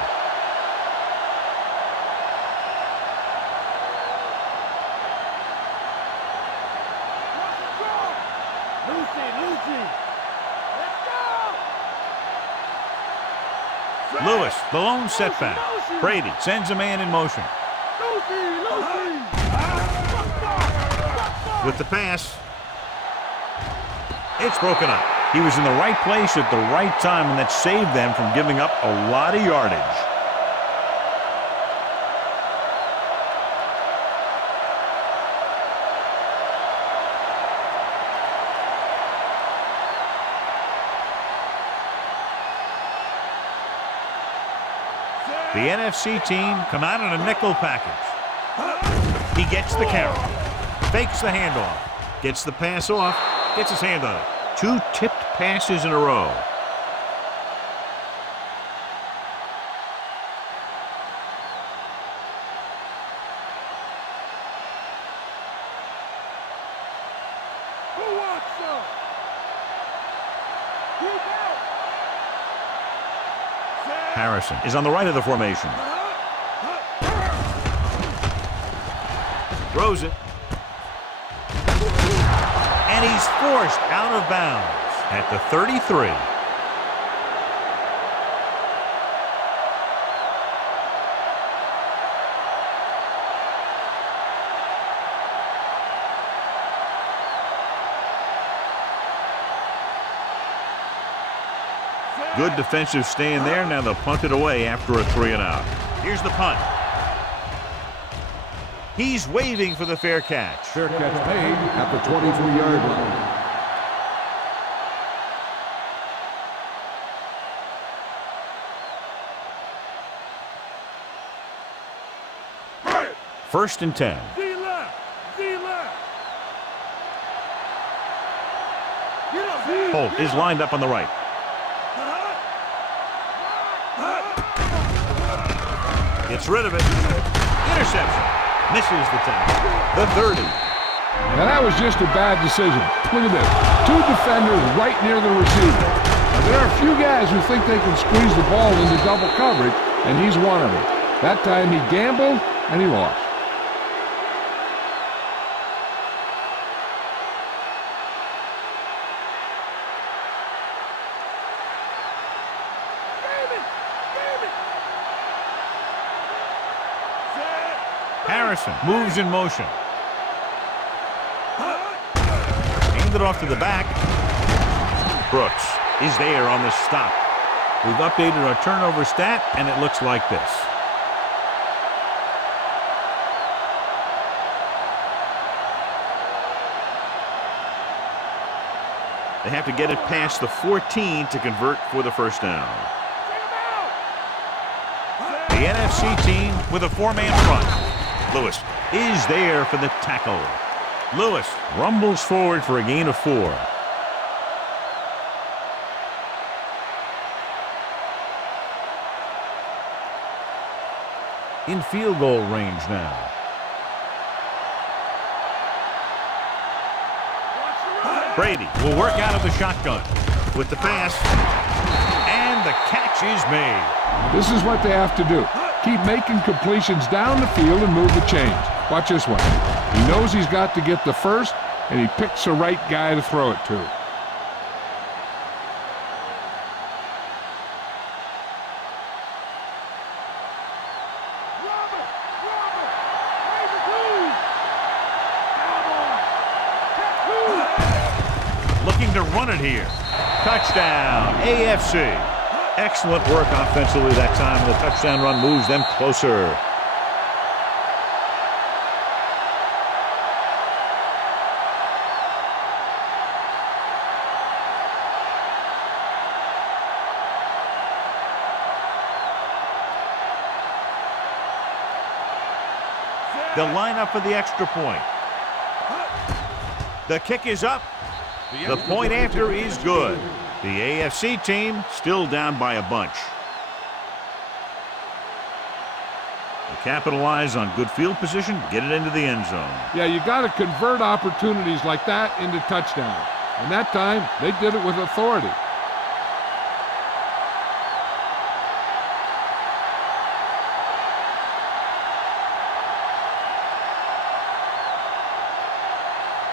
Lewis, the lone setback. Brady sends a man in motion. With the pass, it's broken up. He was in the right place at the right time, and that saved them from giving up a lot of yardage. The NFC team come out in a nickel package. He gets the carry, fakes the handoff, gets the pass off, gets his hand on it. 2 tipped passes in a row. Harrison is on the right of the formation. Throws it. And he's forced out of bounds at the 33. Good defensive stand there. Now they'll punt it away after a 3-and-out. Here's the punt. He's waving for the fair catch. Fair catch made at the 23-yard line. 1st and 10. Holt is lined up on the right. Gets rid of it. Interception. Misses the tackle. The 30. Now that was just a bad decision. Look at this. 2 defenders right near the receiver. Now, there are a few guys who think they can squeeze the ball into double coverage, and he's one of them. That time he gambled, and he lost. Harrison moves in motion. Hand it off to the back. Brooks is there on the stop. We've updated our turnover stat, and it looks like this. They have to get it past the 14 to convert for the 1st down. The NFC team with a 4-man front. Lewis is there for the tackle. Lewis rumbles forward for a gain of 4. In field goal range now. Brady will work out of the shotgun with the pass, and the catch is made. This is what they have to do. Keep making completions down the field and move the chains. Watch this one. He knows he's got to get the first, and he picks the right guy to throw it to. Looking to run it here. Touchdown, AFC. Excellent work offensively that time. The touchdown run moves them closer. They'll line up for the extra point. The kick is up. The point after is good. The AFC team still down by a bunch. They capitalize on good field position, get it into the end zone. Yeah, you got to convert opportunities like that into touchdowns. And that time, they did it with authority.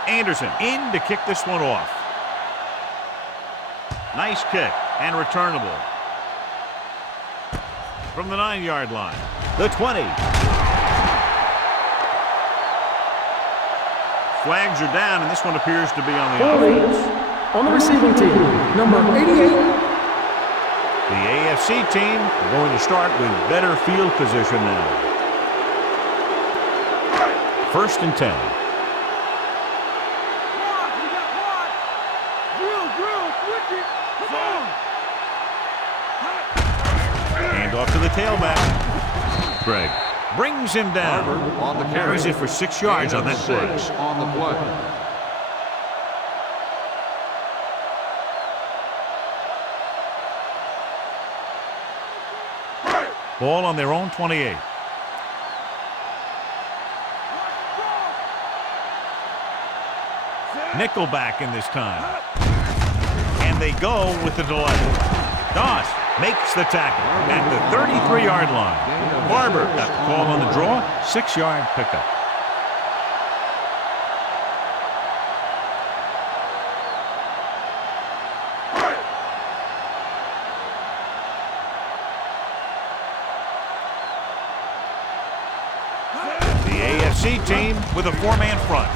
Anderson in to kick this one off. Nice kick and returnable. From the 9-yard line. The 20. Flags are down, and this one appears to be on the offense. On the receiving team, number 88. The AFC team are going to start with better field position now. 1st and 10. Off to the tailback. Greg brings him down. On the Carries it for 6 yards on that play. On the play. Ball on their own 28. Nickelback in this time. And they go with the delay. Doss makes the tackle at the 33-yard line. Barber got the call on the draw, 6-yard pickup. The AFC team with a 4-man front.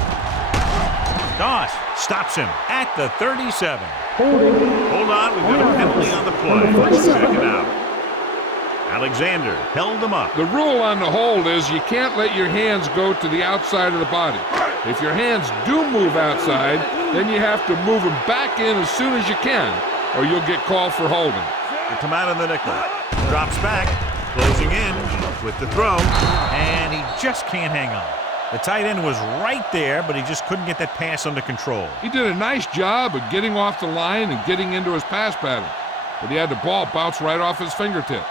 Doss stops him at the 37. Hold on, we've got a penalty on the play. Let's check it out. Alexander held him up. The rule on the hold is you can't let your hands go to the outside of the body. If your hands do move outside, then you have to move them back in as soon as you can, or you'll get called for holding. They come out in the nickel. Drops back, closing in with the throw, and he just can't hang on. The tight end was right there, but he just couldn't get that pass under control. He did a nice job of getting off the line and getting into his pass pattern, but he had the ball bounce right off his fingertips.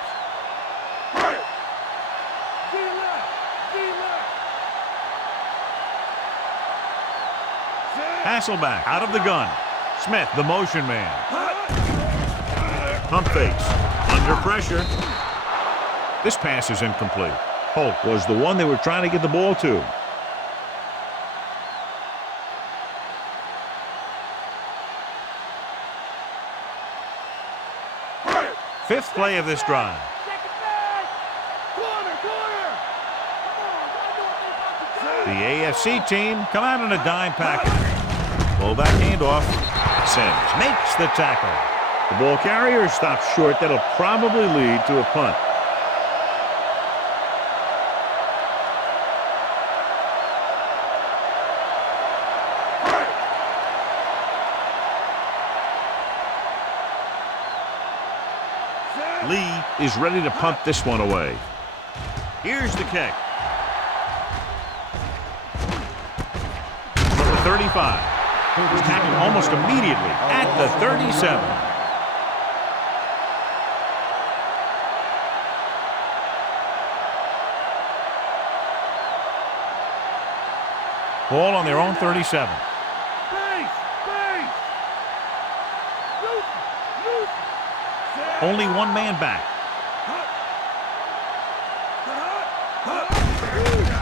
Hasselback out of the gun. Smith, the motion man. Pump fakes. Under pressure. This pass is incomplete. Holt was the one they were trying to get the ball to. Fifth play of this drive. The AFC team come out in a dime package. Fullback handoff. Sims makes the tackle. The ball carrier stops short. That'll probably lead to a punt. Lee is ready to punt this one away. Here's the kick. From the 35. He's tackled almost immediately at the 37. Ball on their own 37. Only one man back.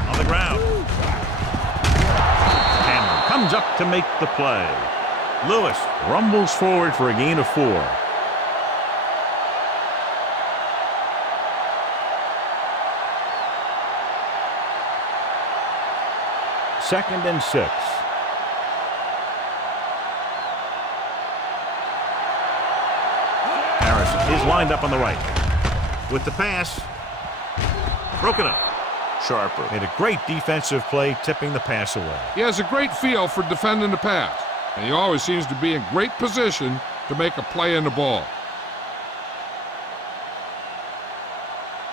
On the ground. Cameron comes up to make the play. Lewis rumbles forward for a gain of 4. Second and 6. Harrison is lined up on the right. With the pass. Broken up. Sharper made a great defensive play, tipping the pass away. He has a great feel for defending the pass, and he always seems to be in great position to make a play in the ball.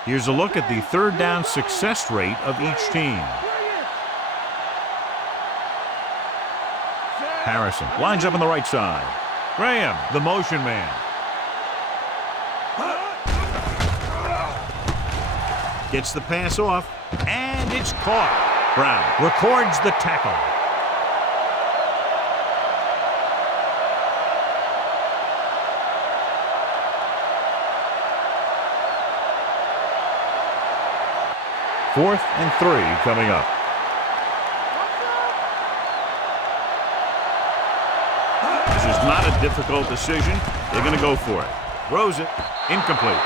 Here's a look at the third down success rate of each team. Harrison lines up on the right side. Graham, the motion man. Gets the pass off, and it's caught. Brown records the tackle. Fourth and 3 coming up. This is not a difficult decision. They're going to go for it. Throws it. Incomplete.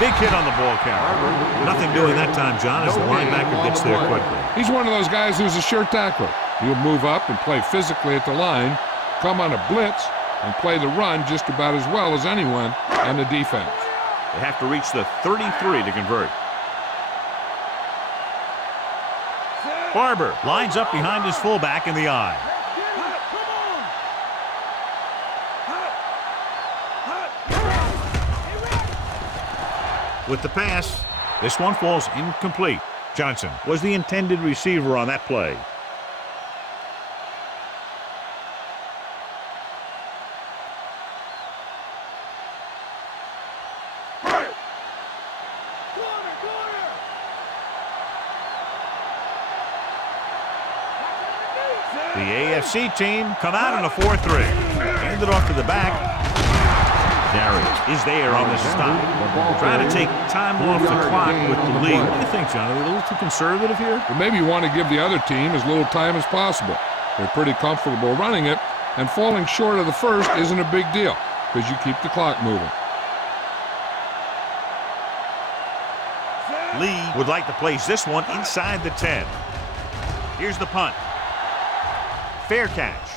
Big hit on the ball carrier. Nothing doing that time, John, as the linebacker gets there quickly. He's one of those guys who's a sure tackler. He'll move up and play physically at the line, come on a blitz, and play the run just about as well as anyone on the defense. They have to reach the 33 to convert. Barber lines up behind his fullback in the eye. With the pass, this one falls incomplete. Johnson was the intended receiver on that play. The AFC team come out in a 4-3. Hand it off to the back. Darius is there on the stop. Trying to take time off the clock with the lead. What do you think, John? Are they a little too conservative here? Well, maybe you want to give the other team as little time as possible. They're pretty comfortable running it, and falling short of the first isn't a big deal because you keep the clock moving. Lee would like to place this one inside the 10. Here's the punt. Fair catch.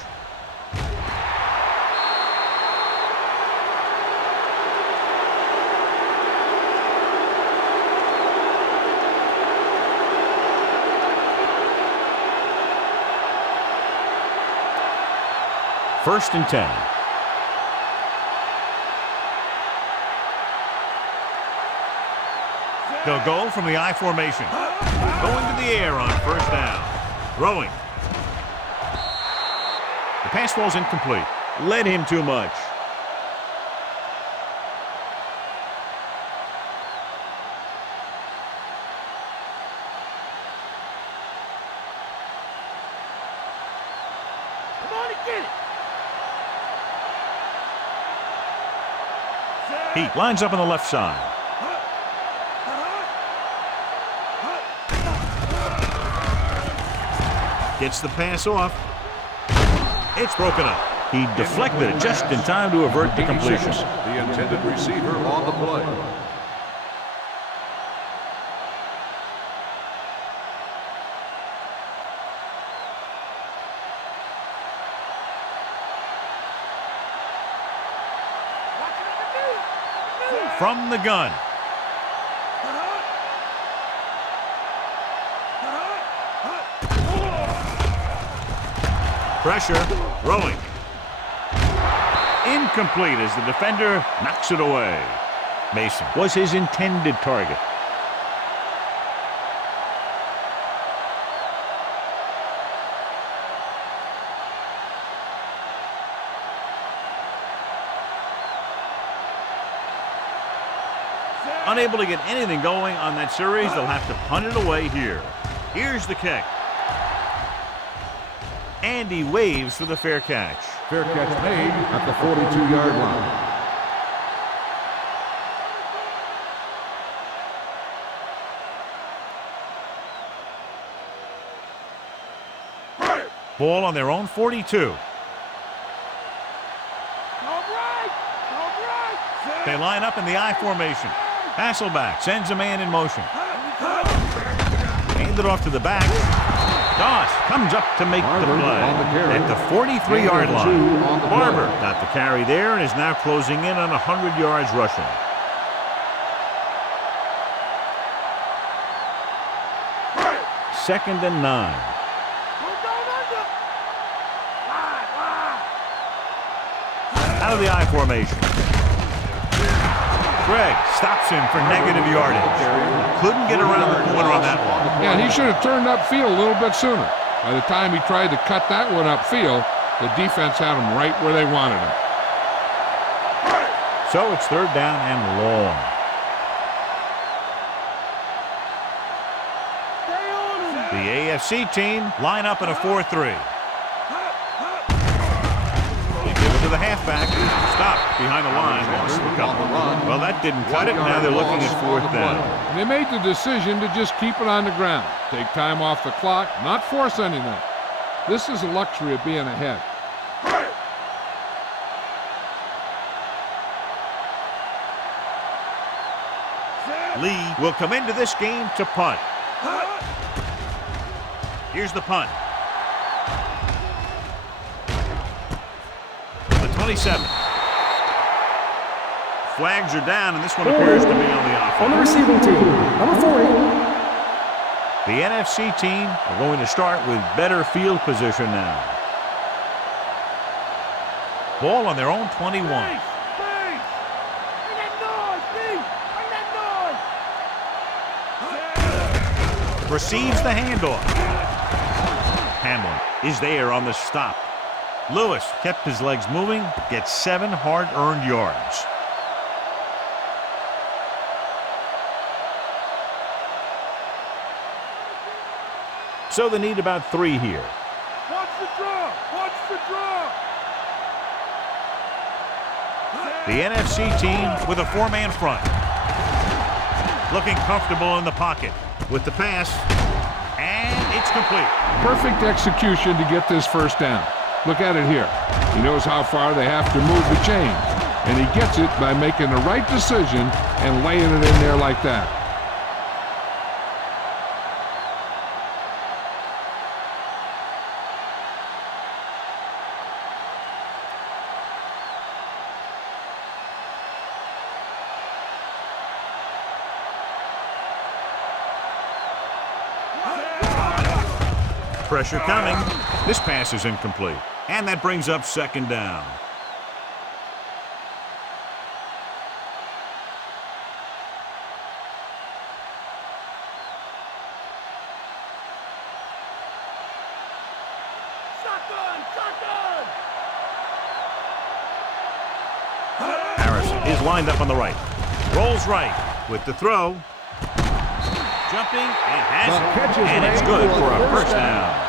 First and 10. They'll go from the I formation. Going to the air on first down. Throwing. The pass falls incomplete. Led him too much. He lines up on the left side. Gets the pass off. It's broken up. He deflected it just in time to avert the completion. The intended receiver on the play. From the gun. Pressure. Throwing. Incomplete as the defender knocks it away. Mason was his intended target. Unable to get anything going on that series, they'll have to punt it away here. Here's the kick. And he waves for the fair catch. Fair catch made at the 42-yard line. Ball on their own 42. They line up in the I formation. Hasselback sends a man in motion. Hand it off to the back. Doss comes up to make the play at the 43-yard line. Barber got the carry there and is now closing in on 100 yards rushing. Second and 9. Out of the I formation. Greg stops him for negative yardage. Couldn't get around the corner on that one. Yeah, he should have turned upfield a little bit sooner. By the time he tried to cut that one upfield, the defense had him right where they wanted him. So it's third down and long. The AFC team line up in a 4-3. To the halfback, stopped behind the line. Well, that didn't cut it. Now they're looking at fourth down. They made the decision to just keep it on the ground. Take time off the clock, not force anything. This is the luxury of being ahead. Lee will come into this game to punt. Here's the punt. 27. Flags are down, and this one appears to be on the offense. On the receiving team, number 40. The NFC team are going to start with better field position now. Ball on their own 21. Receives the handoff. Hamlin is there on the stop. Lewis kept his legs moving, gets 7 hard-earned yards. So they need about 3 here. Watch the draw! Watch the draw! The NFC team with a 4-man front. Looking comfortable in the pocket with the pass, and it's complete. Perfect execution to get this first down. Look at it here. He knows how far they have to move the chains, and he gets it by making the right decision and laying it in there like that. Pressure coming. This pass is incomplete. And that brings up second down. Harrison is lined up on the right. Rolls right with the throw. Jumping and has it. And it's good for a first down.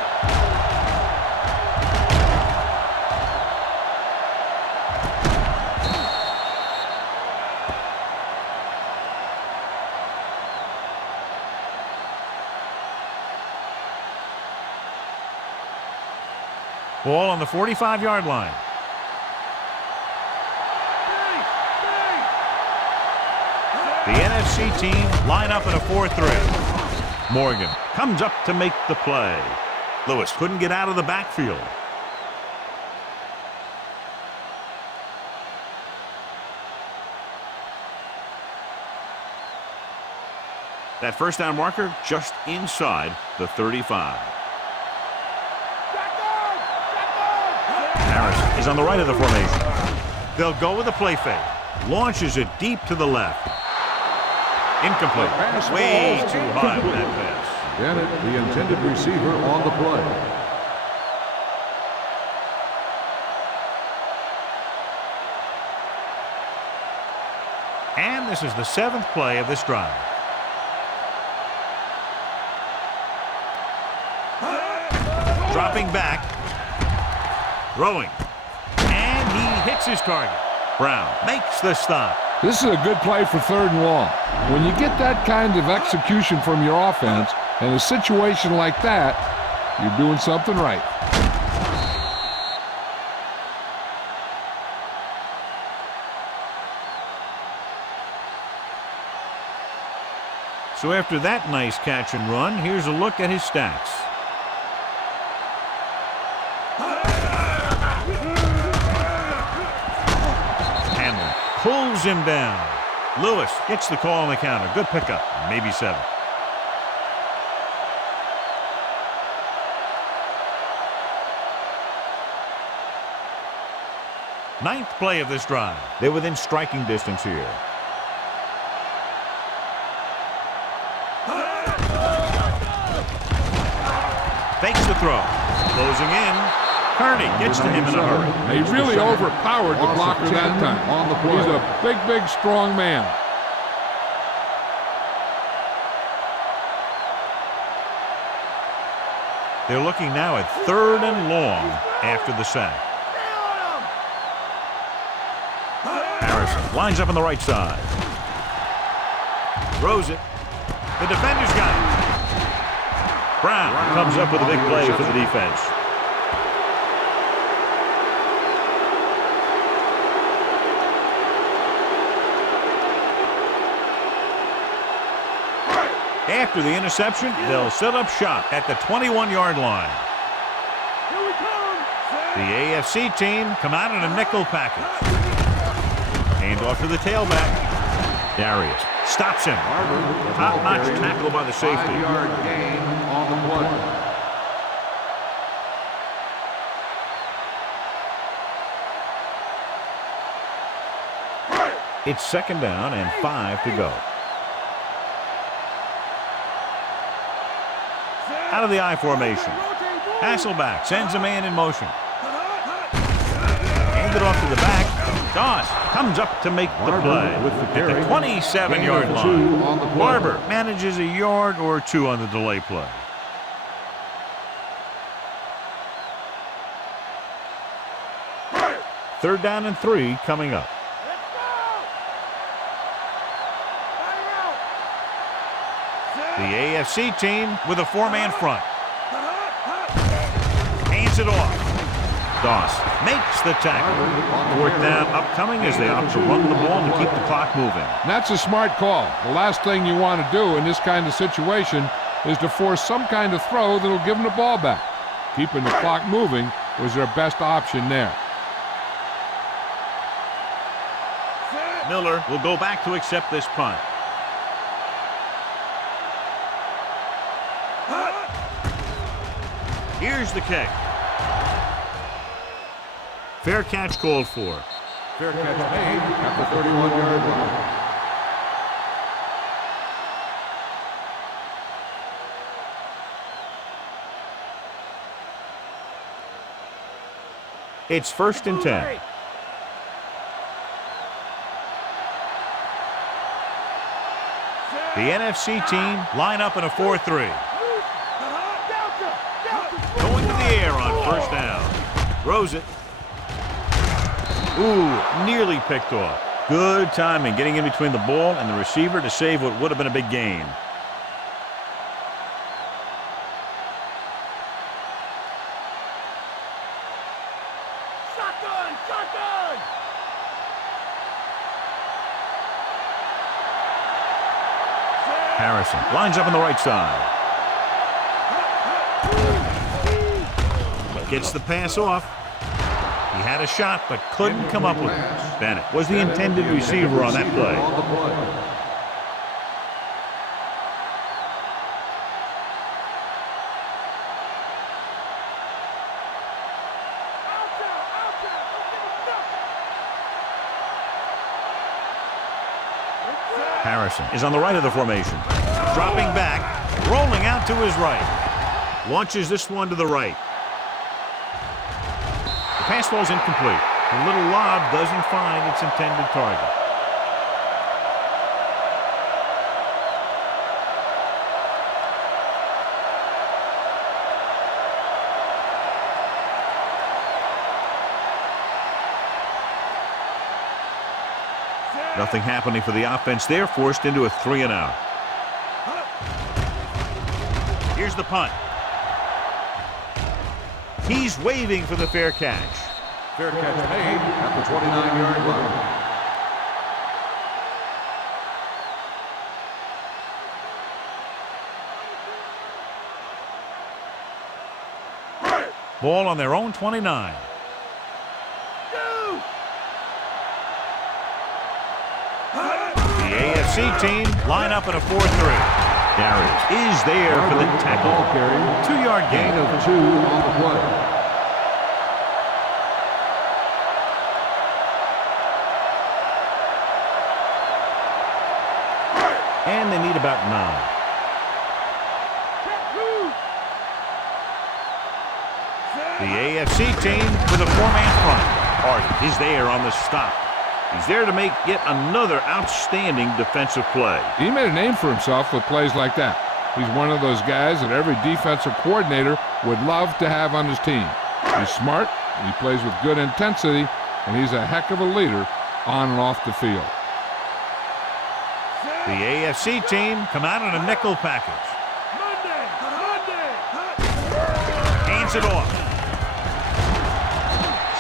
Ball on the 45-yard line. The NFC team line up in a 4-3. Morgan comes up to make the play. Lewis couldn't get out of the backfield. That first down marker just inside the 35. Harris is on the right of the formation. They'll go with a play fake. Launches it deep to the left. Incomplete. Way too high with that pass. Bennett, the intended receiver, on the play. And this is the 7th play of this drive. Dropping back. Throwing. And he hits his target. Brown makes the stop. This is a good play for 3rd and long. When you get that kind of execution from your offense in a situation like that, you're doing something right. So after that nice catch and run, here's a look at his stats. Hamlin pulls him down. Lewis gets the call on the counter. Good pickup, maybe 7. Ninth play of this drive. They're within striking distance here. Fakes the throw. Closing in. Kearney gets to him in a hurry. He really overpowered the blocker that time. He's a big, big, strong man. They're looking now at 3rd and long after the sack. Harrison lines up on the right side. Throws it. The defender's got it. Brown comes up with a big play for the defense. After the interception, they'll set up shop at the 21-yard line. The AFC team come out in a nickel package. Hand off to the tailback. Darius stops him. Top-notch tackle by the safety. 5-yard gain on the play. It's 2nd down and 5 to go. Out of the I formation. Hasselback sends a man in motion. Hand it off to the back. Doss comes up to make the play at the 27-yard line. Barber manages a yard or 2 on the delay play. Third down and 3 coming up. The AFC team with a 4-man front. Hands it off. Doss makes the tackle. 4th down upcoming as they opt to run the ball to keep the clock moving. And that's a smart call. The last thing you want to do in this kind of situation is to force some kind of throw that'll give them the ball back. Keeping the clock moving was their best option there. Miller will go back to accept this punt. Here's the kick. Fair catch called for. Fair catch made at the 31-yard line. It's 1st and 10. The NFC team line up in a 4-3. Going to the air on 1st down. Throws it. Ooh, nearly picked off. Good timing getting in between the ball and the receiver to save what would have been a big gain. Shotgun! Shotgun! Harrison lines up on the right side. Gets the pass off. He had a shot but couldn't come up with it. Bennett was the intended receiver on that play. Harrison is on the right of the formation. Dropping back, rolling out to his right. Launches this one to the right. The pass falls incomplete. The little lob doesn't find its intended target. Nothing happening for the offense there, forced into a 3-and-out. Here's the punt. He's waving for the fair catch. Fair catch made at the 29-yard line. Ball on their own 29. The AFC team line up in a 4-3. Darius is there for the tackle. Ball carry. 2-yard gain. Gain of 2 on the play. And they need about 9. The AFC team with a 4-man front. Hardy is there on the stop. He's there to make yet another outstanding defensive play. He made a name for himself with plays like that. He's one of those guys that every defensive coordinator would love to have on his team. He's smart, he plays with good intensity, and he's a heck of a leader on and off the field. The AFC team come out in a nickel package. Hands it off.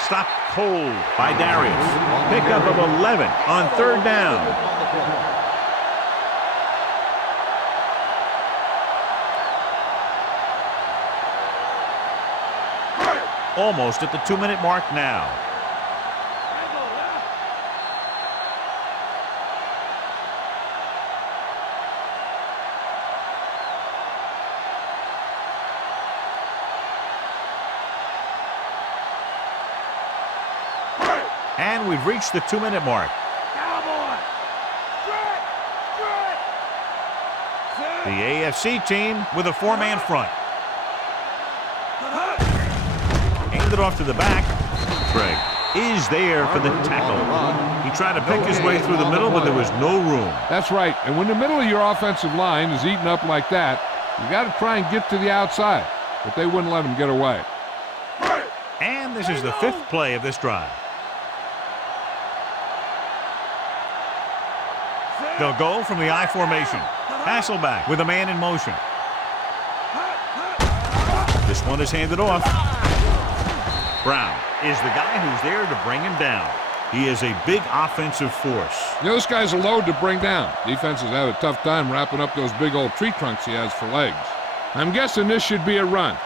Stopped cold by Darius. Pickup of 11 on 3rd down. Almost at the 2-minute mark now. And we've reached the 2-minute mark. The AFC team with a 4-man front. Handed off to the back. Craig is there for the tackle. He tried to pick his way through the middle, but there was no room. That's right. And when the middle of your offensive line is eaten up like that, you got to try and get to the outside. But they wouldn't let him get away. And this is the 5th play of this drive. They'll go from the I formation. Hasselback with a man in motion. This one is handed off. Brown is the guy who's there to bring him down. He is a big offensive force. You know, this guy's a load to bring down. Defenses have a tough time wrapping up those big old tree trunks he has for legs. I'm guessing this should be a run.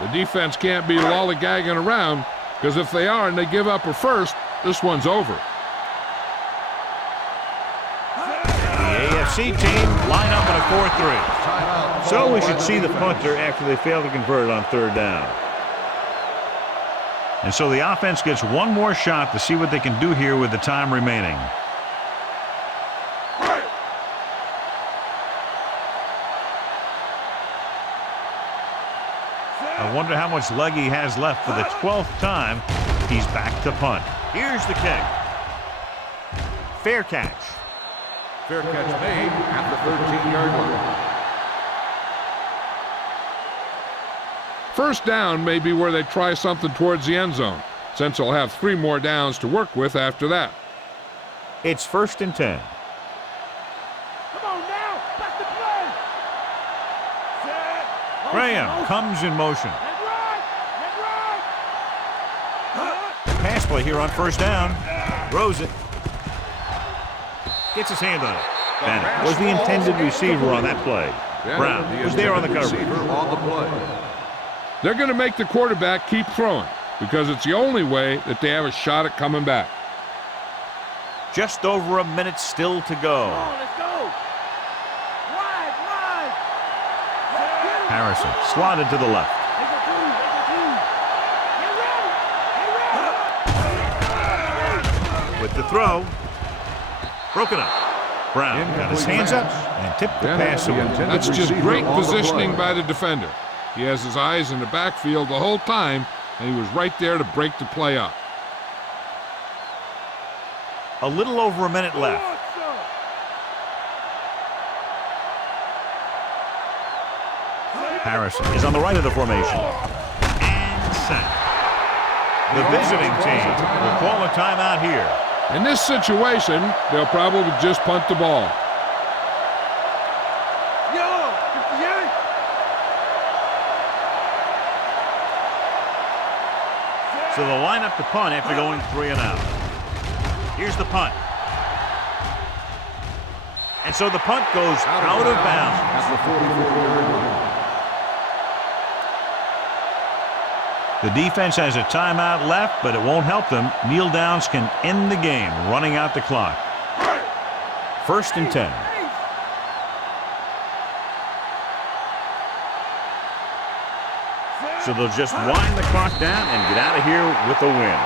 The defense can't be lollygagging around, because if they are and they give up a first, this one's over. AFC team line up in a 4-3. So we should see the punter after they fail to convert on 3rd down. And so the offense gets one more shot to see what they can do here with the time remaining. I wonder how much leg he has left for the 12th time. He's back to punt. Here's the kick. Fair catch. Fair catch made at the 13-yard line. First down may be where they try something towards the end zone, since they'll have 3 more downs to work with after that. It's 1st and 10. Come on now, back to play. Set. Graham comes in motion. Pass play here on 1st down. Throws it. Gets his hand on it. Bennett was the intended receiver on that play. Brown was there on the coverage. They're going to make the quarterback keep throwing, because it's the only way that they have a shot at coming back. Just over a minute still to go. Let's go. Wide. Harrison slotted to the left. With the throw. Broken up. Brown got his hands up and tipped the pass away. That's just great positioning by the defender. He has his eyes in the backfield the whole time, and he was right there to break the play up. A little over a minute left. Harrison is on the right of the formation. And sack. The visiting team will call a timeout here. In this situation, they'll probably just punt the ball. Yellow, 58. So they'll line up to punt after going 3 and out. Here's the punt. And so the punt goes out of bounds. At the 44-yard line. The defense has a timeout left, but it won't help them. Kneel downs can end the game, running out the clock. 1st and 10. So they'll just wind the clock down and get out of here with a win.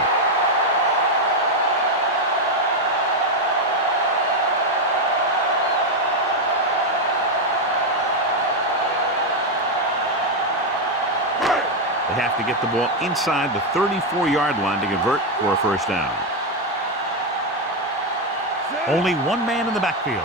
They have to get the ball inside the 34-yard line to convert for a 1st down. Only one man in the backfield.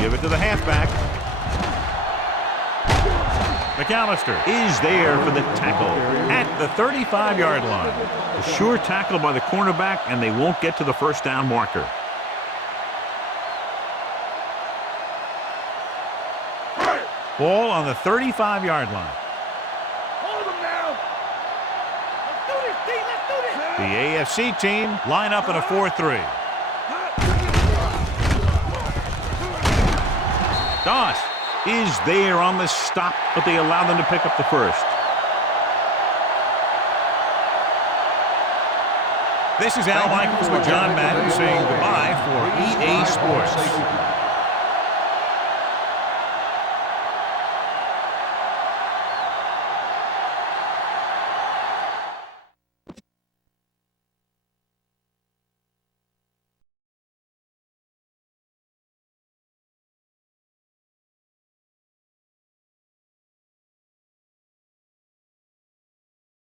Give it to the halfback. McAllister is there for the tackle at the 35-yard line. A sure tackle by the cornerback, and they won't get to the 1st down marker. Ball on the 35-yard line. Hold him now. Let's do this, D. Let's do this. The AFC team line up in a 4-3. Doss is there on the stop, but they allow them to pick up the 1st. This is Al Michaels with John Madden saying goodbye for EA Sports.